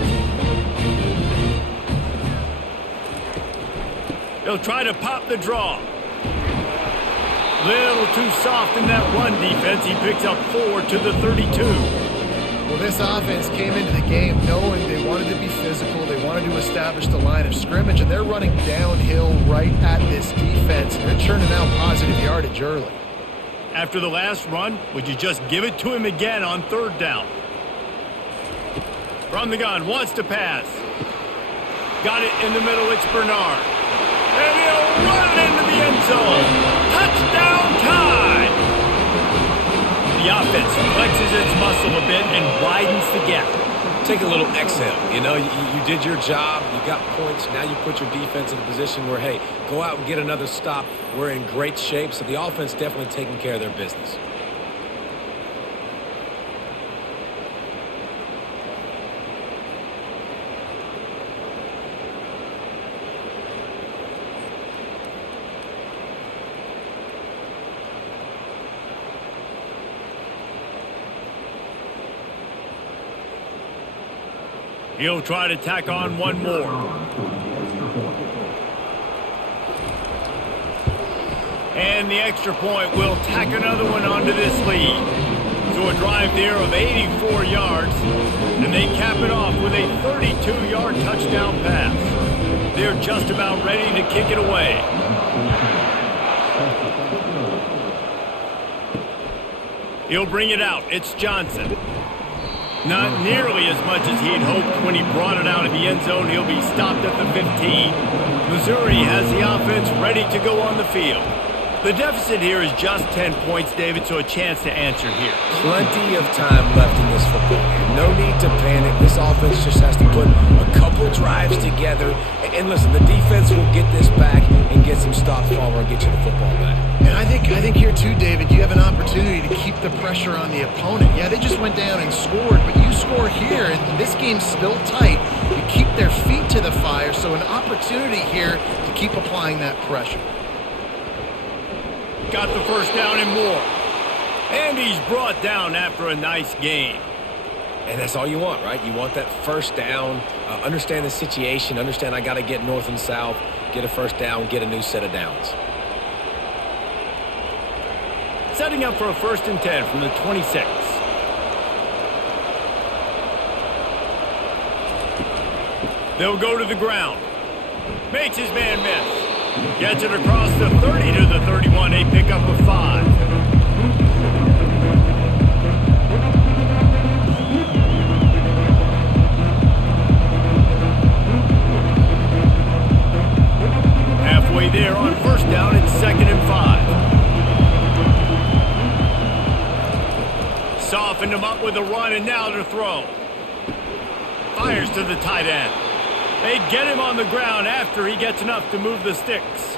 He'll try to pop the draw. Little too soft in that run defense. He picks up 4 to the 32. Well, this offense came into the game knowing they wanted to be physical, they wanted to establish the line of scrimmage, and they're running downhill right at this defense. They're churning out positive yardage early. After the last run, would you just give it to him again on 3rd down? From the gun, wants to pass. Got it in the middle, it's Bernard. And he'll run it into the end zone. Touchdown time! The offense flexes its muscle a bit and widens the gap. Take a little exhale. You did your job. You got points. Now you put your defense in a position where, hey, go out and get another stop. We're in great shape. So the offense definitely taking care of their business. He'll try to tack on one more. And the extra point will tack another one onto this lead. So a drive there of 84 yards, and they cap it off with a 32-yard touchdown pass. They're just about ready to kick it away. He'll bring it out. It's Johnson. Not nearly as much as he'd hoped when he brought it out of the end zone. He'll be stopped at the 15. Missouri has the offense ready to go on the field. The deficit here is just 10 points, David, so a chance to answer here. Plenty of time left in this football game. No need to panic. This offense just has to put a couple drives together. And listen, the defense will get this back and get some stops forward and get you the football back. And I think here too, David, you have an opportunity to keep the pressure on the opponent. Yeah, they just went down and scored, but you score here, and this game's still tight. You keep their feet to the fire, so an opportunity here to keep applying that pressure. Got the first down and more. And he's brought down after a nice game. And that's all you want, right? You want that first down, understand the situation, understand I got to get north and south, get a first down, get a new set of downs. Setting up for a 1st and 10 from the 26. They'll go to the ground. Makes his man miss. Gets it across the 30 to the 31. A pickup of 5. Halfway there on 1st down, it's 2nd and 5. Softened him up with a run, and now to throw. Fires to the tight end. They get him on the ground after he gets enough to move the sticks.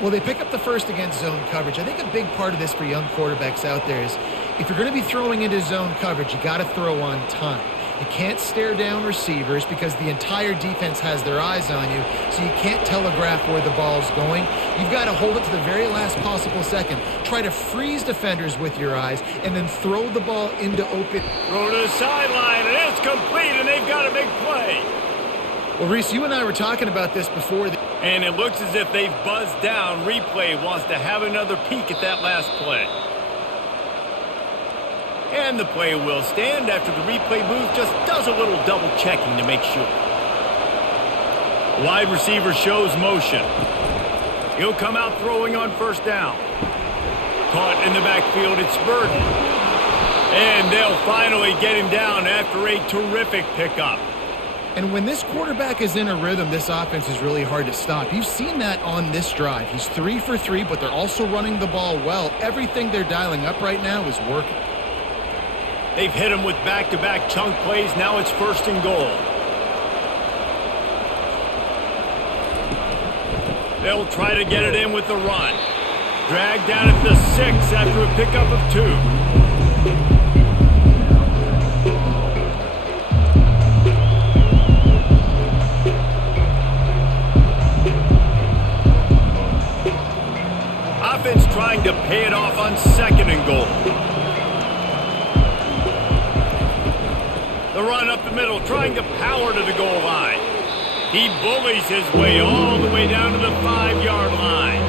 Well, they pick up the first against zone coverage. I think a big part of this for young quarterbacks out there is if you're going to be throwing into zone coverage, you got to throw on time. You can't stare down receivers because the entire defense has their eyes on you, so you can't telegraph where the ball's going. You've got to hold it to the very last possible second. Try to freeze defenders with your eyes, and then throw the ball into open. Throw to the sideline, and it's complete, and they've got a big play. Well, Reese, you and I were talking about this before. And it looks as if they've buzzed down. Replay wants to have another peek at that last play. And the play will stand after the replay booth just does a little double checking to make sure. Wide receiver shows motion. He'll come out throwing on 1st down. Caught in the backfield, it's Burden. And they'll finally get him down after a terrific pickup. And when this quarterback is in a rhythm, this offense is really hard to stop. You've seen that on this drive. He's 3 for 3, but they're also running the ball well. Everything they're dialing up right now is working. They've hit him with back-to-back chunk plays. Now it's 1st and goal. They'll try to get it in with the run. Dragged down at the 6 after a pickup of 2. Offense trying to pay it off on 2nd and goal. The run up the middle, trying to power to the goal line. He bullies his way all the way down to the 5-yard line.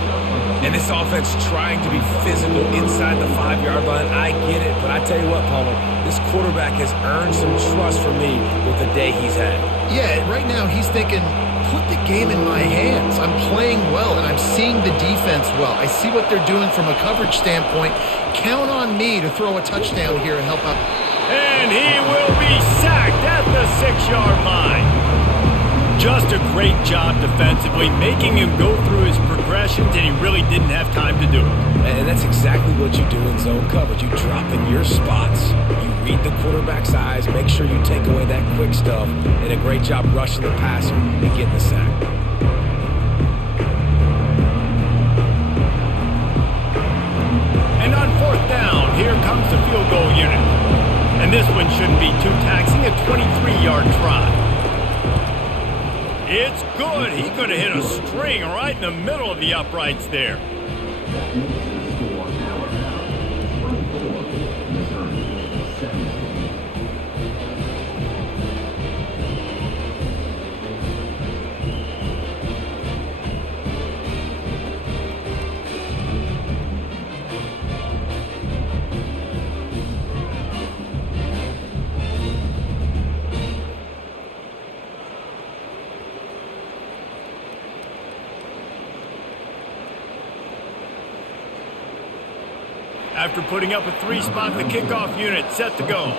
And this offense trying to be physical inside the 5-yard line. I get it, but I tell you what, Palmer, this quarterback has earned some trust from me with the day he's had. Yeah, right now he's thinking, put the game in my hands. I'm playing well, and I'm seeing the defense well. I see what they're doing from a coverage standpoint. Count on me to throw a touchdown here and help out. And he will be sacked at the 6-yard line. Just a great job defensively, making him go through his progressions, and he really didn't have time to do it. And that's exactly what you do in zone coverage. You drop in your spots. You read the quarterback's eyes, make sure you take away that quick stuff, and a great job rushing the passer and getting the sack. And on 4th down, here comes the field goal unit. And this one shouldn't be too taxing, a 23-yard try. It's good. He could have hit a string right in the middle of the uprights there. After putting up a 3-spot, the kickoff unit set to go.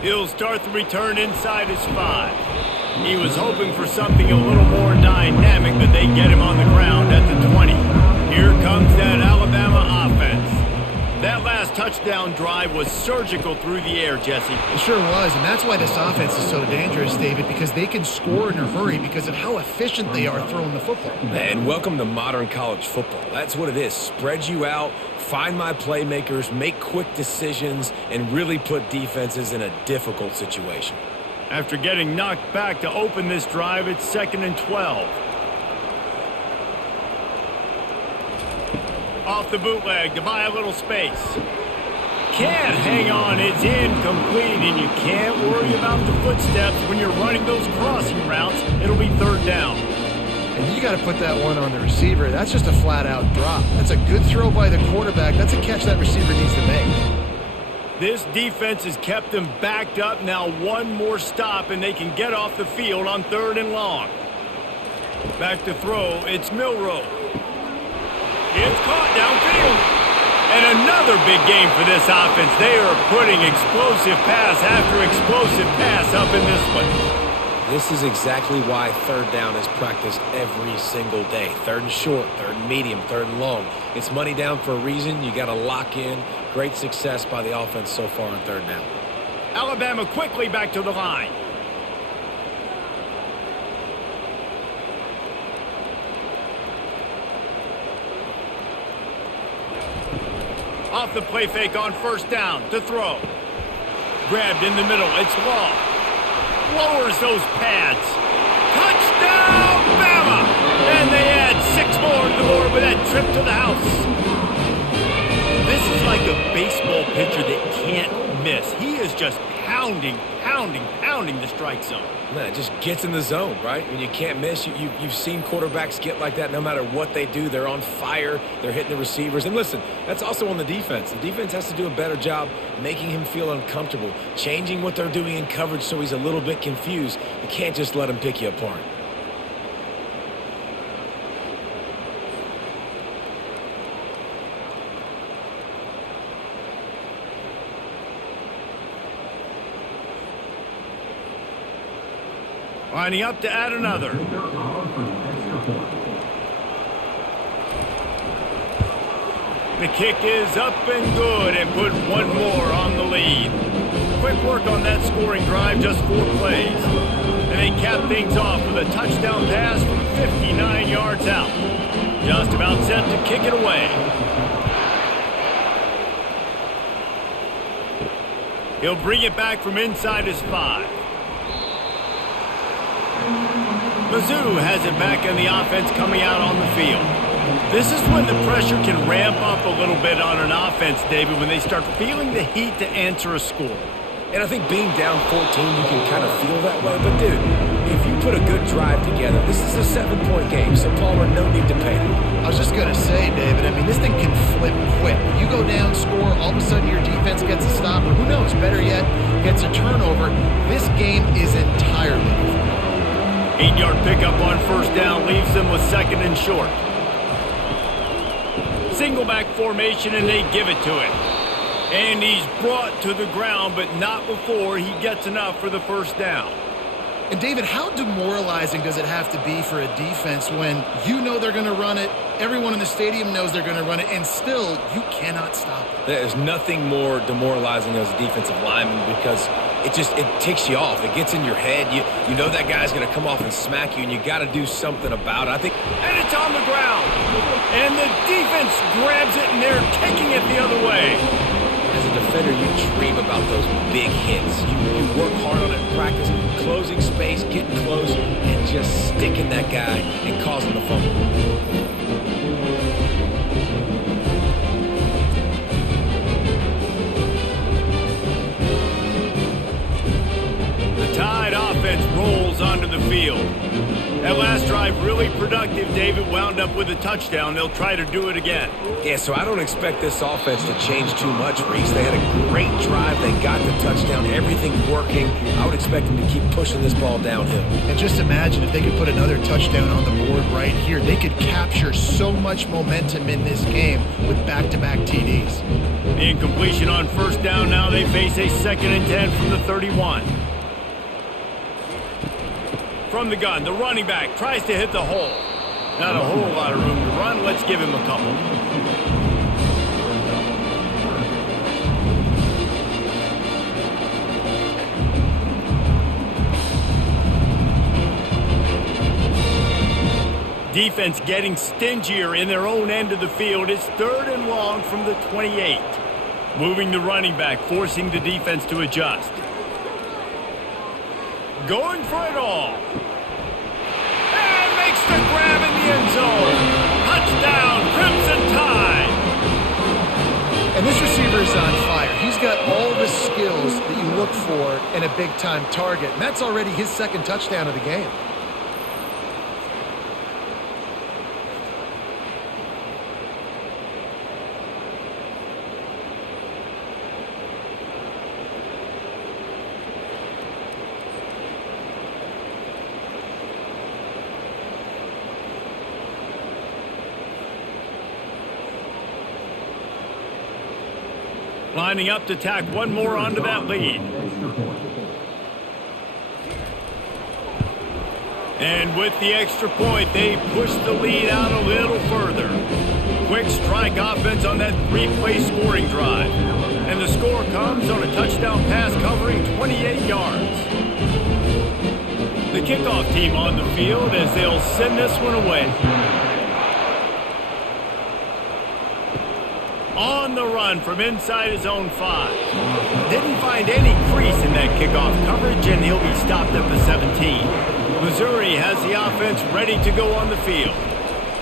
He'll start the return inside his 5. He was hoping for something a little more dynamic, but they get him on the ground at the 20. Here comes that Alabama offense. That last touchdown drive was surgical through the air, Jesse. It sure was, and that's why this offense is so dangerous, David, because they can score in a hurry because of how efficient they are throwing the football. And welcome to modern college football. That's what it is. Spread you out, find my playmakers, make quick decisions, and really put defenses in a difficult situation. After getting knocked back to open this drive, it's 2nd and 12. Off the bootleg to buy a little space. Can't hang on, it's incomplete, and you can't worry about the footsteps when you're running those crossing routes. It'll be 3rd down. And you got to put that one on the receiver. That's just a flat-out drop. That's a good throw by the quarterback. That's a catch that receiver needs to make. This defense has kept them backed up. Now one more stop, and they can get off the field on 3rd and long. Back to throw, it's Milroe. It's caught downfield. And another big game for this offense. They are putting explosive pass after explosive pass up in this one. This is exactly why 3rd down is practiced every single day. 3rd and short, 3rd and medium, 3rd and long. It's money down for a reason. You got to lock in. Great success by the offense so far on 3rd down. Alabama quickly back to the line. Off the play fake on 1st down to throw. Grabbed in the middle. It's Law. Lowers those pads. Touchdown, Bama! And they add 6 more to the board with that trip to the house. This is like a baseball pitcher that can't miss. He is just pounding the strike zone. Man, it just gets in the zone, right? When you can't miss, you've seen quarterbacks get like that no matter what they do. They're on fire. They're hitting the receivers. And listen, that's also on the defense. The defense has to do a better job making him feel uncomfortable, changing what they're doing in coverage so he's a little bit confused. You can't just let him pick you apart. Lining up to add another. The kick is up and good and put one more on the lead. Quick work on that scoring drive, just 4 plays. And they cap things off with a touchdown pass from 59 yards out. Just about set to kick it away. He'll bring it back from inside his 5. Mizzou has it back in the offense coming out on the field. This is when the pressure can ramp up a little bit on an offense, David, when they start feeling the heat to answer a score. And I think being down 14, you can kind of feel that way. But, dude, if you put a good drive together, this is a 7-point game, so, Palmer, no need to panic. I was just going to say, David, I mean, this thing can flip quick. You go down, score, all of a sudden your defense gets a stop, or who knows, better yet, gets a turnover. This game is entirely different. 8-yard pickup on first down leaves them with 2nd and short. Single back formation, and they give it to him. And he's brought to the ground, but not before he gets enough for the first down. And, David, how demoralizing does it have to be for a defense when you know they're going to run it, everyone in the stadium knows they're going to run it, and still you cannot stop it? There's nothing more demoralizing as a defensive lineman because it ticks you off. It gets in your head. You know that guy's going to come off and smack you, and you got to do something about it. And it's on the ground. And the defense grabs it, and they're taking it the other way. As a defender, you dream about those big hits. You work hard on it in practice, closing space, getting close, and just sticking that guy and causing the fumble. The Tide offense rolls onto the field. That last drive really productive. David wound up with a touchdown. They'll try to do it again. Yeah, so I don't expect this offense to change too much, Reese. They had a great drive. They got the touchdown. Everything working. I would expect them to keep pushing this ball downhill. And just imagine if they could put another touchdown on the board right here. They could capture so much momentum in this game with back-to-back TDs. The incompletion on first down. Now they face a 2nd and 10 from the 31. From the gun, the running back tries to hit the hole. Not a whole lot of room to run. Let's give him a couple. Defense getting stingier in their own end of the field. It's 3rd and long from the 28. Moving the running back, forcing the defense to adjust. Going for it all. And makes the grab in the end zone. Touchdown, Crimson Tide. And this receiver is on fire. He's got all the skills that you look for in a big-time target. And that's already his 2nd touchdown of the game. Lining up to tack one more onto that lead. And with the extra point, they push the lead out a little further. Quick strike offense on that 3-play scoring drive. And the score comes on a touchdown pass covering 28 yards. The kickoff team on the field as they'll send this one away. On the run from inside his own 5. Didn't find any crease in that kickoff coverage, and he'll be stopped at the 17. Missouri has the offense ready to go on the field.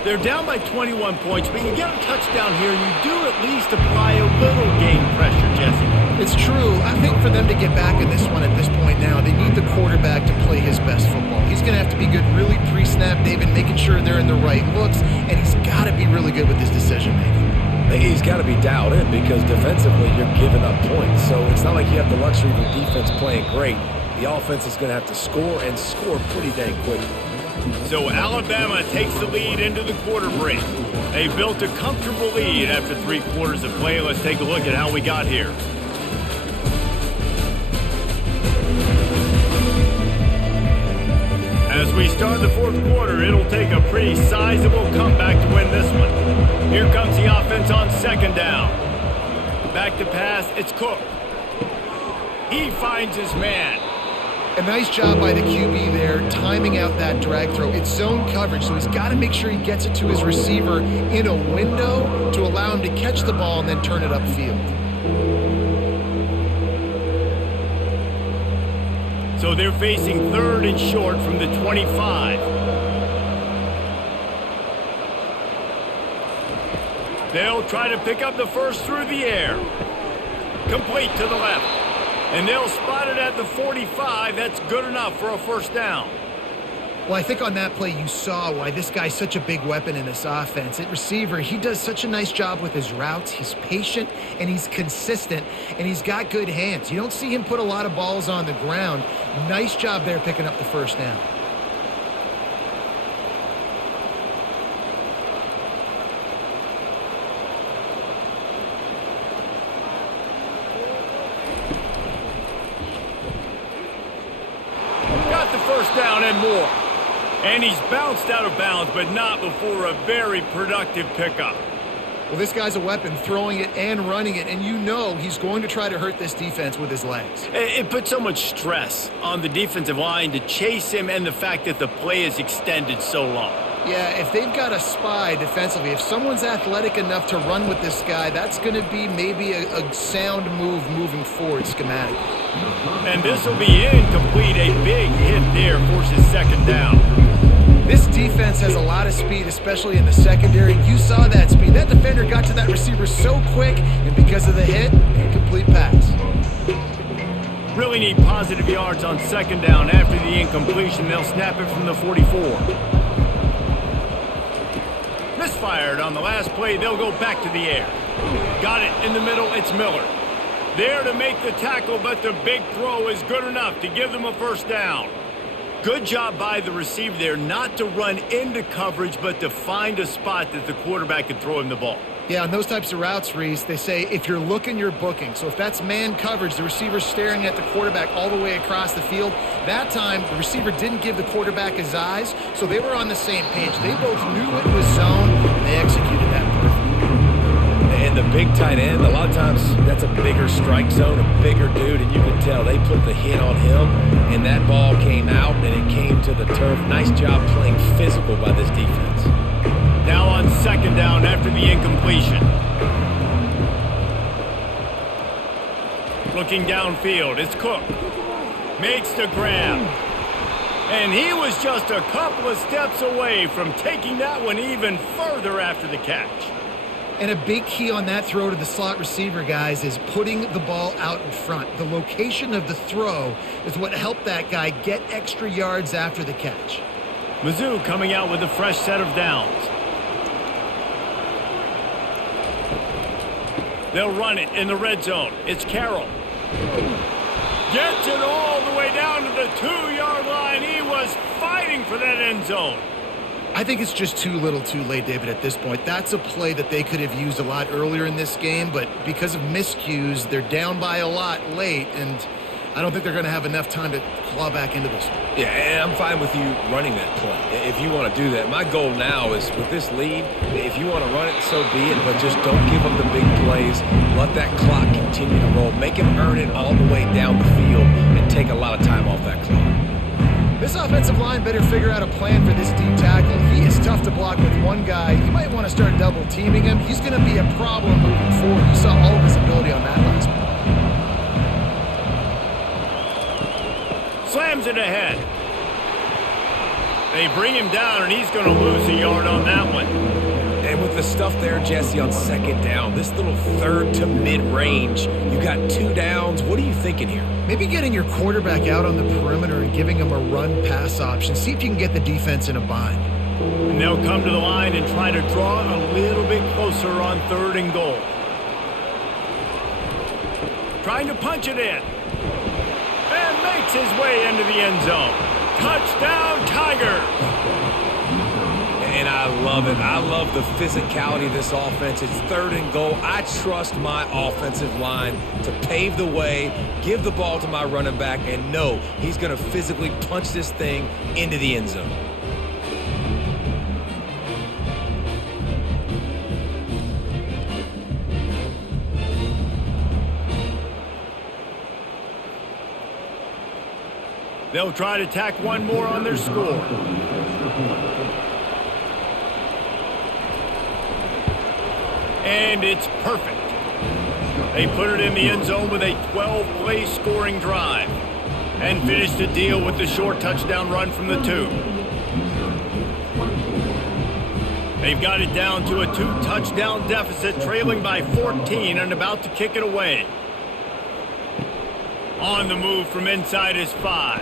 They're down by 21 points, but you get a touchdown here, you do at least apply a little game pressure, Jesse. It's true. I think for them to get back in this one at this point now, they need the quarterback to play his best football. He's going to have to be good really pre-snap, David, making sure they're in the right looks, and he's got to be really good with his decision-making. He's got to be dialed in because defensively you're giving up points. So it's not like you have the luxury of the defense playing great. The offense is going to have to score and score pretty dang quickly. So Alabama takes the lead into the quarter break. They built a comfortable lead after 3 quarters of play. Let's take a look at how we got here. As we start the fourth quarter, it'll take a pretty sizable comeback to win this one. Here comes the offense on second down. Back to pass, it's Cook. He finds his man. A nice job by the QB there, timing out that drag throw. It's zone coverage, so he's got to make sure he gets it to his receiver in a window to allow him to catch the ball and then turn it upfield. So they're facing third and short from the 25. They'll try to pick up the first through the air. Complete to the left. And they'll spot it at the 45. That's good enough for a first down. Well, I think on that play you saw why this guy's such a big weapon in this offense. At receiver, he does such a nice job with his routes. He's patient, and he's consistent, and he's got good hands. You don't see him put a lot of balls on the ground. Nice job there picking up the first down. Got the first down and more. And he's bounced out of bounds, but not before a very productive pickup. Well, this guy's a weapon, throwing it and running it, and you know he's going to try to hurt this defense with his legs. It puts so much stress on the defensive line to chase him and the fact that the play is extended so long. Yeah, if they've got a spy defensively, if someone's athletic enough to run with this guy, that's going to be maybe a sound move moving forward schematically. And this will be incomplete. A big hit there forces second down. This defense has a lot of speed, especially in the secondary. You saw that speed. That defender got to that receiver so quick, and because of the hit, incomplete pass. Really need positive yards on second down. After the incompletion, they'll snap it from the 44. Misfired on the last play. They'll go back to the air. Got it in the middle. It's Miller. There to make the tackle, but the big throw is good enough to give them a first down. Good job by the receiver there not to run into coverage, but to find a spot that the quarterback can throw him the ball. Yeah, on those types of routes, Reese, they say if you're looking, you're booking. So if that's man coverage, the receiver's staring at the quarterback all the way across the field. That time, the receiver didn't give the quarterback his eyes, so they were on the same page. They both knew it was zone, and they executed that perfectly. And the big tight end, a lot of times that's a bigger strike zone, a bigger dude, and you can tell they put the hit on him, and that ball came out, and it came to the turf. Nice job playing physical by this defense. Now on second down after the incompletion. Looking downfield, it's Cook. Makes the grab. And he was just a couple of steps away from taking that one even further after the catch. And a big key on that throw to the slot receiver, guys, is putting the ball out in front. The location of the throw is what helped that guy get extra yards after the catch. Mizzou coming out with a fresh set of downs. They'll run it in the red zone. It's Carroll. Gets it all the way down to the 2-yard line. He was fighting for that end zone. I think it's just too little too late, David, at this point. That's a play that they could have used a lot earlier in this game, but because of miscues, they're down by a lot late, and I don't think they're going to have enough time to claw back into this one. Yeah, and I'm fine with you running that play if you want to do that. My goal now is with this lead, if you want to run it, so be it, but just don't give them the big plays. Let that clock continue to roll. Make him earn it all the way down the field and take a lot of time off that clock. This offensive line better figure out a plan for this deep tackle. He is tough to block with one guy. You might want to start double teaming him. He's going to be a problem moving forward. You saw all of his ability on that last play. Slams it ahead. They bring him down, and he's going to lose a yard on that one. And with the stuff there, Jesse, on second down, this little third to mid-range, you got 2 downs. What are you thinking here? Maybe getting your quarterback out on the perimeter and giving him a run-pass option. See if you can get the defense in a bind. And they'll come to the line and try to draw a little bit closer on 3rd and goal. Trying to punch it in. And makes his way into the end zone. Touchdown, Tigers! And I love it. I love the physicality of this offense. It's 3rd and goal. I trust my offensive line to pave the way, give the ball to my running back, and know he's going to physically punch this thing into the end zone. They'll try to tack one more on their score. And it's perfect. They put it in the end zone with a 12-play scoring drive and finish the deal with the short touchdown run from the 2. They've got it down to a 2-touchdown deficit, trailing by 14 and about to kick it away. On the move from inside his 5.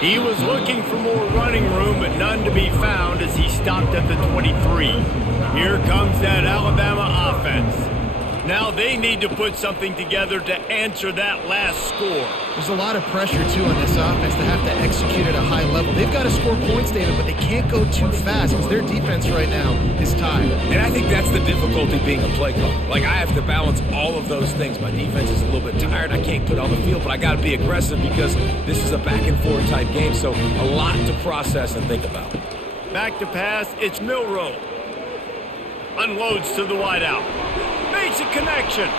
He was looking for more running room, but none to be found as he stopped at the 23. Here comes that Alabama offense. Now they need to put something together to answer that last score. There's a lot of pressure, too, on this offense to have to execute at a high level. They've got to score points, David, but they can't go too fast because their defense right now is tired. And I think that's the difficulty being a play caller. Like, I have to balance all of those things. My defense is a little bit tired. I can't put it on the field, but I got to be aggressive because this is a back-and-forth type game, so a lot to process and think about. Back to pass, it's Milroe. Unloads to the wideout. Makes a connection.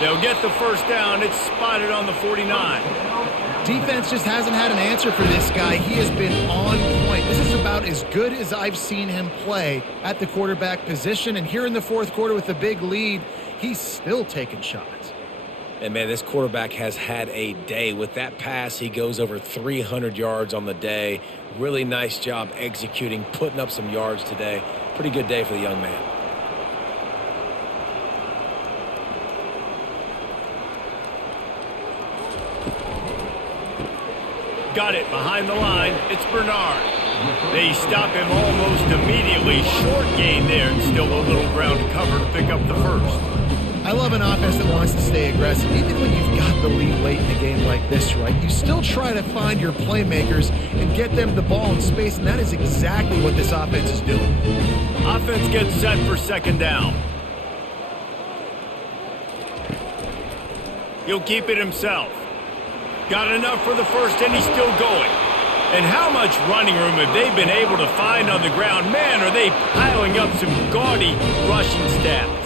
They'll get the first down. It's spotted on the 49. Defense just hasn't had an answer for this guy. He has been on point. This is about as good as I've seen him play at the quarterback position. And here in the 4th quarter with the big lead, he's still taking shots. And, man, this quarterback has had a day. With that pass, he goes over 300 yards on the day. Really nice job executing, putting up some yards today. Pretty good day for the young man. Got it behind the line. It's Bernard. They stop him almost immediately. Short gain there and still a little ground to cover to pick up the first. I love an offense that wants to stay aggressive. Even when you've got the lead late in a game like this, right, you still try to find your playmakers and get them the ball in space, and that is exactly what this offense is doing. Offense gets set for 2nd down. He'll keep it himself. Got enough for the first, and he's still going. And how much running room have they been able to find on the ground? Man, are they piling up some gaudy rushing stats.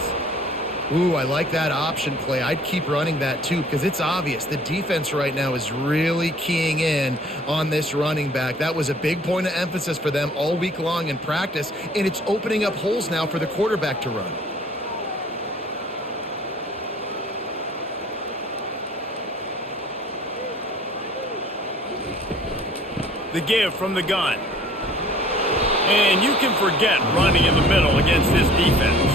Ooh, I like that option play. I'd keep running that, too, because it's obvious. The defense right now is really keying in on this running back. That was a big point of emphasis for them all week long in practice, and it's opening up holes now for the quarterback to run. The give from the gun. And you can forget running in the middle against this defense.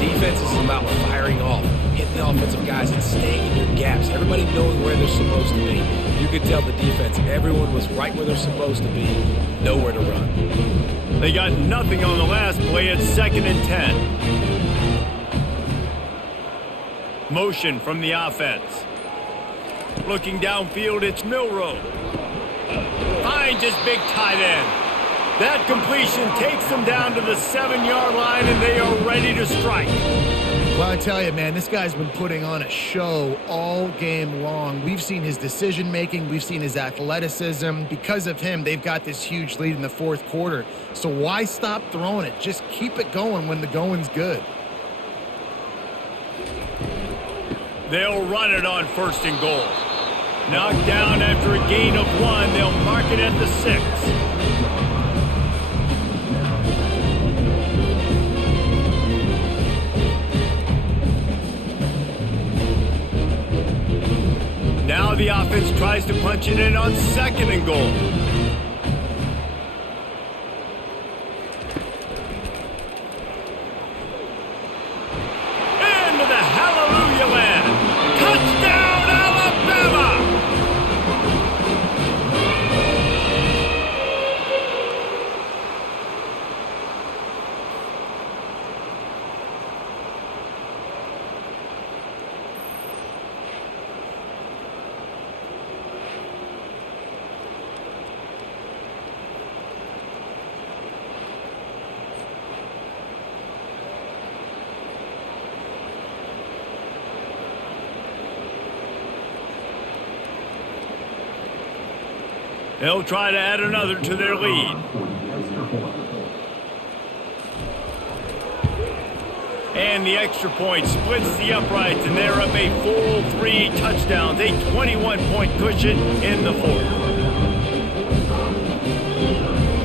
Defense is about firing off, hitting the offensive guys and staying in your gaps. Everybody knowing where they're supposed to be. You could tell the defense, everyone was right where they're supposed to be, nowhere to run. They got nothing on the last play. It's 2nd and 10. Motion from the offense. Looking downfield, it's Milroe. Finds his big tight end. That completion takes them down to the 7-yard line, and they are ready to strike. Well, I tell you, man, this guy's been putting on a show all game long. We've seen his decision-making. We've seen his athleticism. Because of him, they've got this huge lead in the 4th quarter. So why stop throwing it? Just keep it going when the going's good. They'll run it on 1st and goal. Knocked down after a gain of 1. They'll mark it at the 6. Now the offense tries to punch it in on 2nd and goal. Into the hallelujah land. Touchdown, Alabama! They'll try to add another to their lead. And the extra point splits the uprights, and they're up a full 3 touchdowns, a 21-point cushion in the fourth.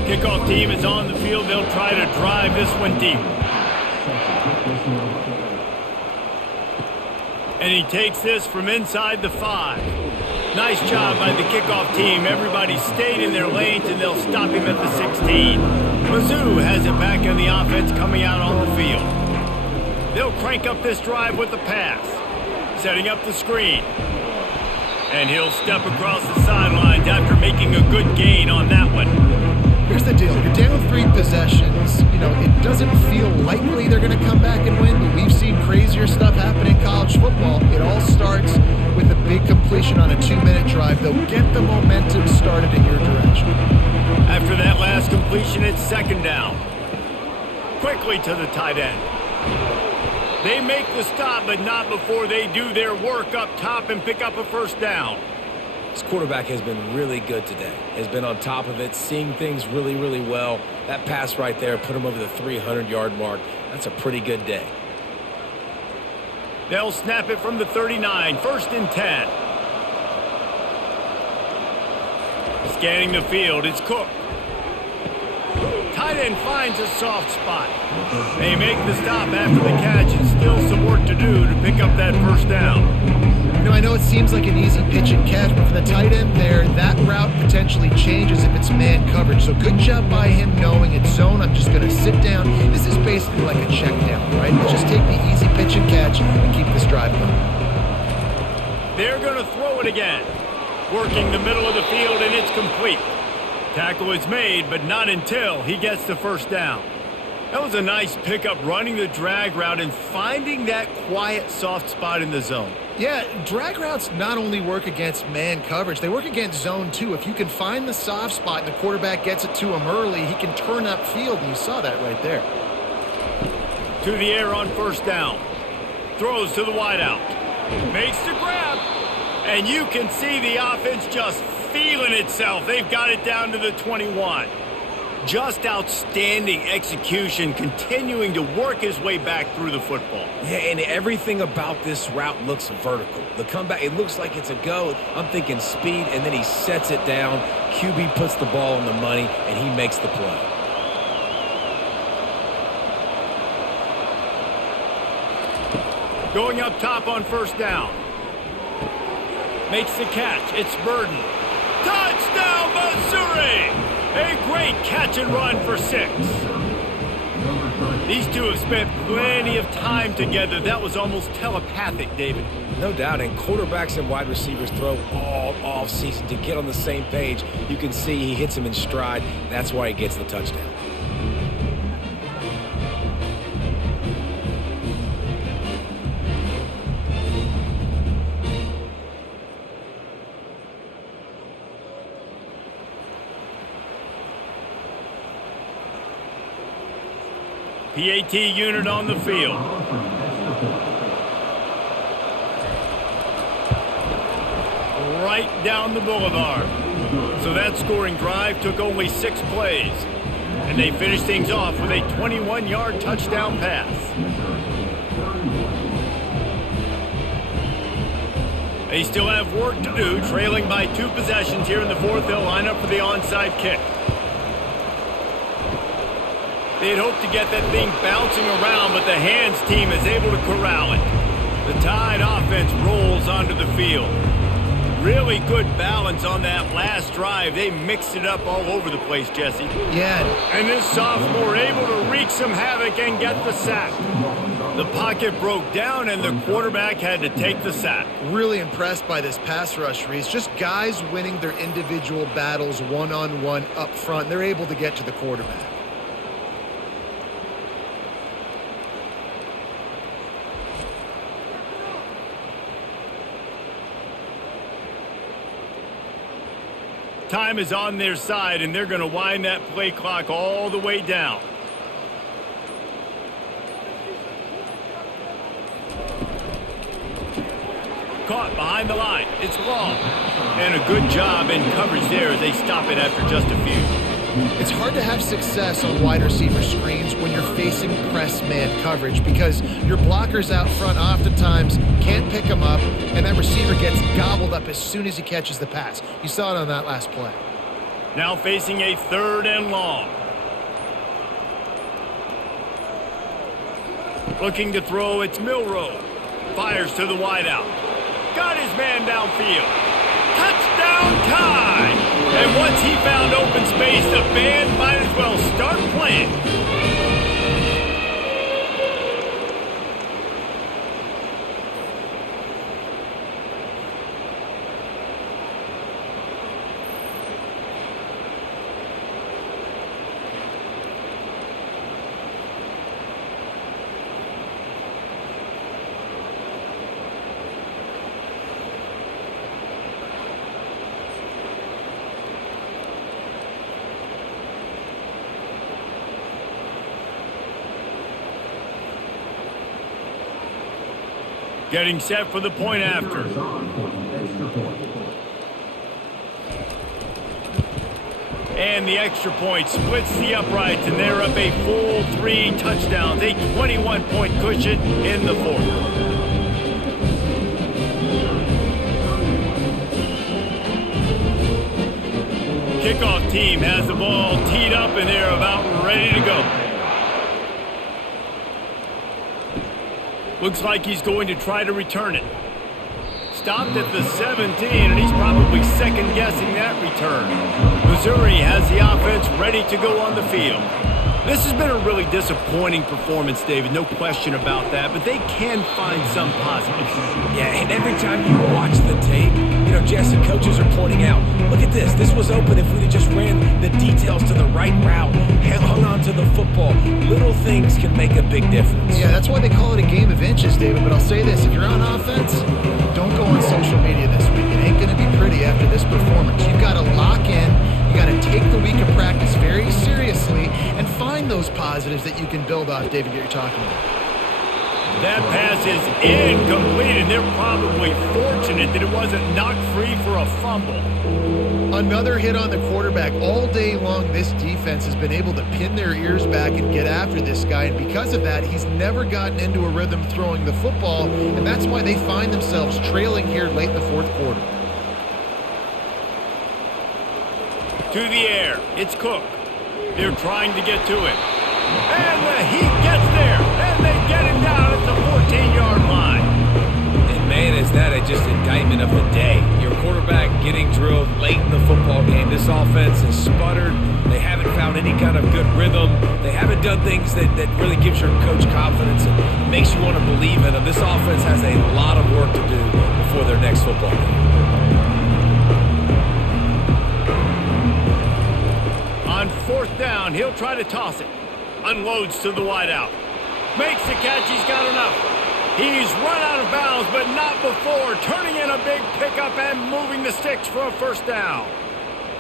Kickoff team is on the field. They'll try to drive this one deep. And he takes this from inside the 5. Nice job by the kickoff team. Everybody stayed in their lanes, and they'll stop him at the 16. Mizzou has it back in the offense coming out on the field. They'll crank up this drive with the pass. Setting up the screen. And he'll step across the sidelines after making a good gain on that one. Here's the deal. You're down 3 possessions. You know, it doesn't feel likely they're going to come back and win, but we've seen crazier stuff happen in college football. It all starts with a big completion on a 2-minute drive. They'll get the momentum started in your direction. After that last completion, it's 2nd down. Quickly to the tight end. They make the stop, but not before they do their work up top and pick up a 1st down. This quarterback has been really good today. Has been on top of it, seeing things really, really well. That pass right there put him over the 300-yard mark. That's a pretty good day. They'll snap it from the 39, 1st and 10. Scanning the field, it's Cook. Tight end finds a soft spot. They make the stop after the catch, and still some work to do to pick up that 1st down. You know, I know it seems like an easy pitch and catch, but for the tight end there, that route potentially changes if it's man coverage. So good job by him knowing it's zone. I'm just going to sit down. This is basically like a check down, right? You just take the easy pitch and catch and keep this drive going. They're going to throw it again. Working the middle of the field, and it's complete. Tackle is made, but not until he gets the 1st down. That was a nice pickup, running the drag route and finding that quiet, soft spot in the zone. Yeah, drag routes not only work against man coverage, they work against zone too. If you can find the soft spot and the quarterback gets it to him early, he can turn upfield, and you saw that right there. To the air on 1st down. Throws to the wideout. Makes the grab. And you can see the offense just feeling itself. They've got it down to the 21. Just outstanding execution, continuing to work his way back through the football. Yeah, and everything about this route looks vertical. The comeback, it looks like it's a go. I'm thinking speed, and then he sets it down. QB puts the ball on the money, and he makes the play. Going up top on 1st down. Makes the catch. It's Burden. Touchdown, Missouri! A great catch and run for 6. These two have spent plenty of time together. That was almost telepathic, David. No doubt, and quarterbacks and wide receivers throw all off-season to get on the same page. You can see he hits him in stride. That's why he gets the touchdown. PAT unit on the field. Right down the boulevard. So that scoring drive took only 6 plays. And they finished things off with a 21-yard touchdown pass. They still have work to do, trailing by 2 possessions here in the 4th. They'll line up for the onside kick. They'd hoped to get that thing bouncing around, but the hands team is able to corral it. The Tide offense rolls onto the field. Really good balance on that last drive. They mixed it up all over the place, Jesse. Yeah. And this sophomore able to wreak some havoc and get the sack. The pocket broke down, and the quarterback had to take the sack. Really impressed by this pass rush, Reese. Just guys winning their individual battles one-on-one up front. They're able to get to the quarterback. Time is on their side, and they're going to wind that play clock all the way down. Caught behind the line. It's long. And a good job in coverage there as they stop it after just a few. It's hard to have success on wide receiver screens when you're facing press man coverage because your blockers out front oftentimes can't pick them up, and that receiver gets gobbled up as soon as he catches the pass. You saw it on that last play. Now facing a 3rd and long. Looking to throw, it's Milroe. Fires to the wideout. Got his man downfield. Touchdown Tide! And once he found open space, the band might as well start playing. Getting set for the point after. And the extra point splits the uprights, and they're up a full 3 touchdowns, a 21-point cushion in the 4th. Kickoff team has the ball teed up, and they're about ready to go. Looks like he's going to try to return it. Stopped at the 17, and he's probably second-guessing that return. Missouri has the offense ready to go on the field. This has been a really disappointing performance, David, no question about that, but they can find some positives. Yeah, and every time you watch the tape, Jesse, coaches are pointing out, look at this. This was open if we'd have just ran the details to the right route, hung on to the football. Little things can make a big difference. Yeah, that's why they call it a game of inches, David. But I'll say this, if you're on offense, don't go on social media this week. It ain't going to be pretty after this performance. You've got to lock in. You got to take the week of practice very seriously and find those positives that you can build off, David, that you're talking about. That pass is incomplete, and they're probably fortunate that it wasn't knocked free for a fumble. Another hit on the quarterback. All day long, this defense has been able to pin their ears back and get after this guy, and because of that, he's never gotten into a rhythm throwing the football, and that's why they find themselves trailing here late in the 4th quarter. To the air, it's Cook. They're trying to get to it. And the heat gets there, and they get him down at the 14-yard line. And man, is that just indictment of the day. Your quarterback getting drilled late in the football game. This offense has sputtered. They haven't found any kind of good rhythm. They haven't done things that really gives your coach confidence and makes you want to believe in them. This offense has a lot of work to do before their next football game. On 4th down, he'll try to toss it. Unloads to the wideout. Makes the catch. He's got enough. He's run out of bounds, but not before turning in a big pickup and moving the sticks for a 1st down.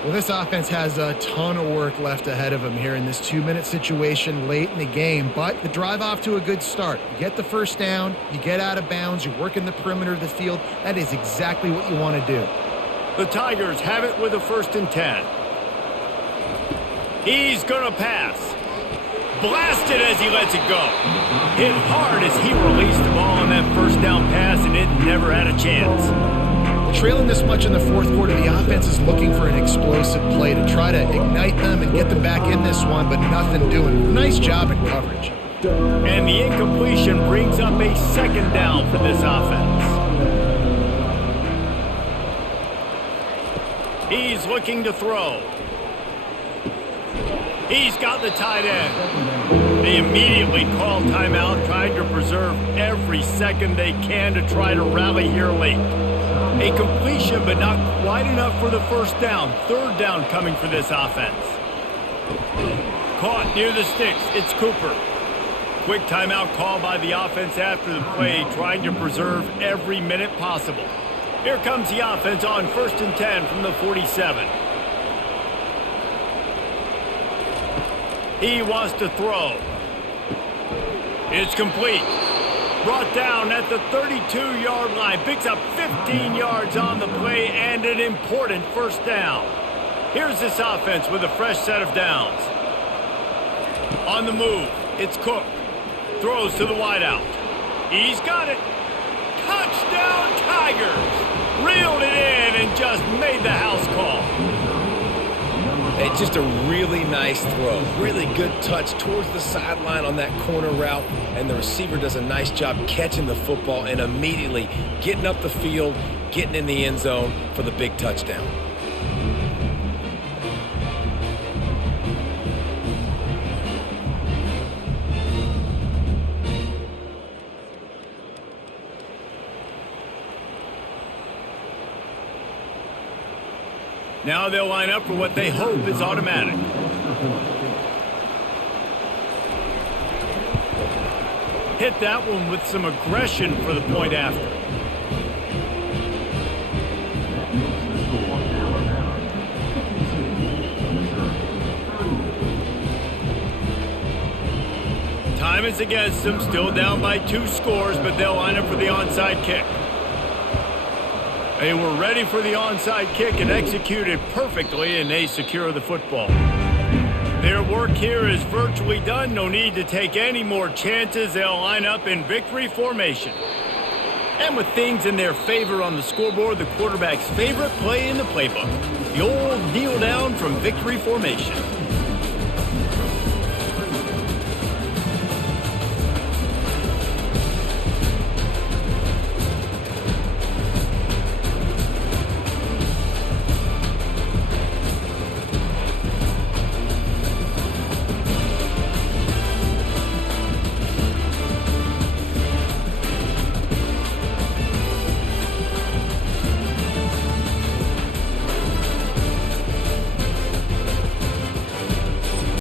Well, this offense has a ton of work left ahead of them here in this 2-minute situation late in the game, but the drive off to a good start. You get the 1st down, you get out of bounds, you work in the perimeter of the field. That is exactly what you want to do. The Tigers have it with a 1st and 10. He's going to pass. Blasted as he lets it go. Hit hard as he released the ball on that 1st down pass, and it never had a chance. Trailing this much in the 4th quarter, the offense is looking for an explosive play to try to ignite them and get them back in this one, but nothing doing. Nice job in coverage. And the incompletion brings up a 2nd down for this offense. He's looking to throw. He's got the tight end. They immediately call timeout, trying to preserve every second they can to try to rally here late. A completion, but not quite enough for the 1st down. 3rd down coming for this offense. Caught near the sticks. It's Cooper. Quick timeout call by the offense after the play, trying to preserve every minute possible. Here comes the offense on 1st and 10 from the 47. He wants to throw. It's complete. Brought down at the 32-yard line. Picks up 15 yards on the play and an important first down. Here's this offense with a fresh set of downs. On the move, it's Cook. Throws to the wideout. He's got it. Touchdown Tigers! Reeled it in and just made the house call. It's just a really nice throw. Really good touch towards the sideline on that corner route, and the receiver does a nice job catching the football and immediately getting up the field, getting in the end zone for the big touchdown. Now they'll line up for what they hope is automatic. Hit that one with some aggression for the point after. Time is against them, still down by 2 scores, but they'll line up for the onside kick. They were ready for the onside kick and executed perfectly, and they secure the football. Their work here is virtually done. No need to take any more chances. They'll line up in victory formation. And with things in their favor on the scoreboard, the quarterback's favorite play in the playbook, the old kneel down from victory formation.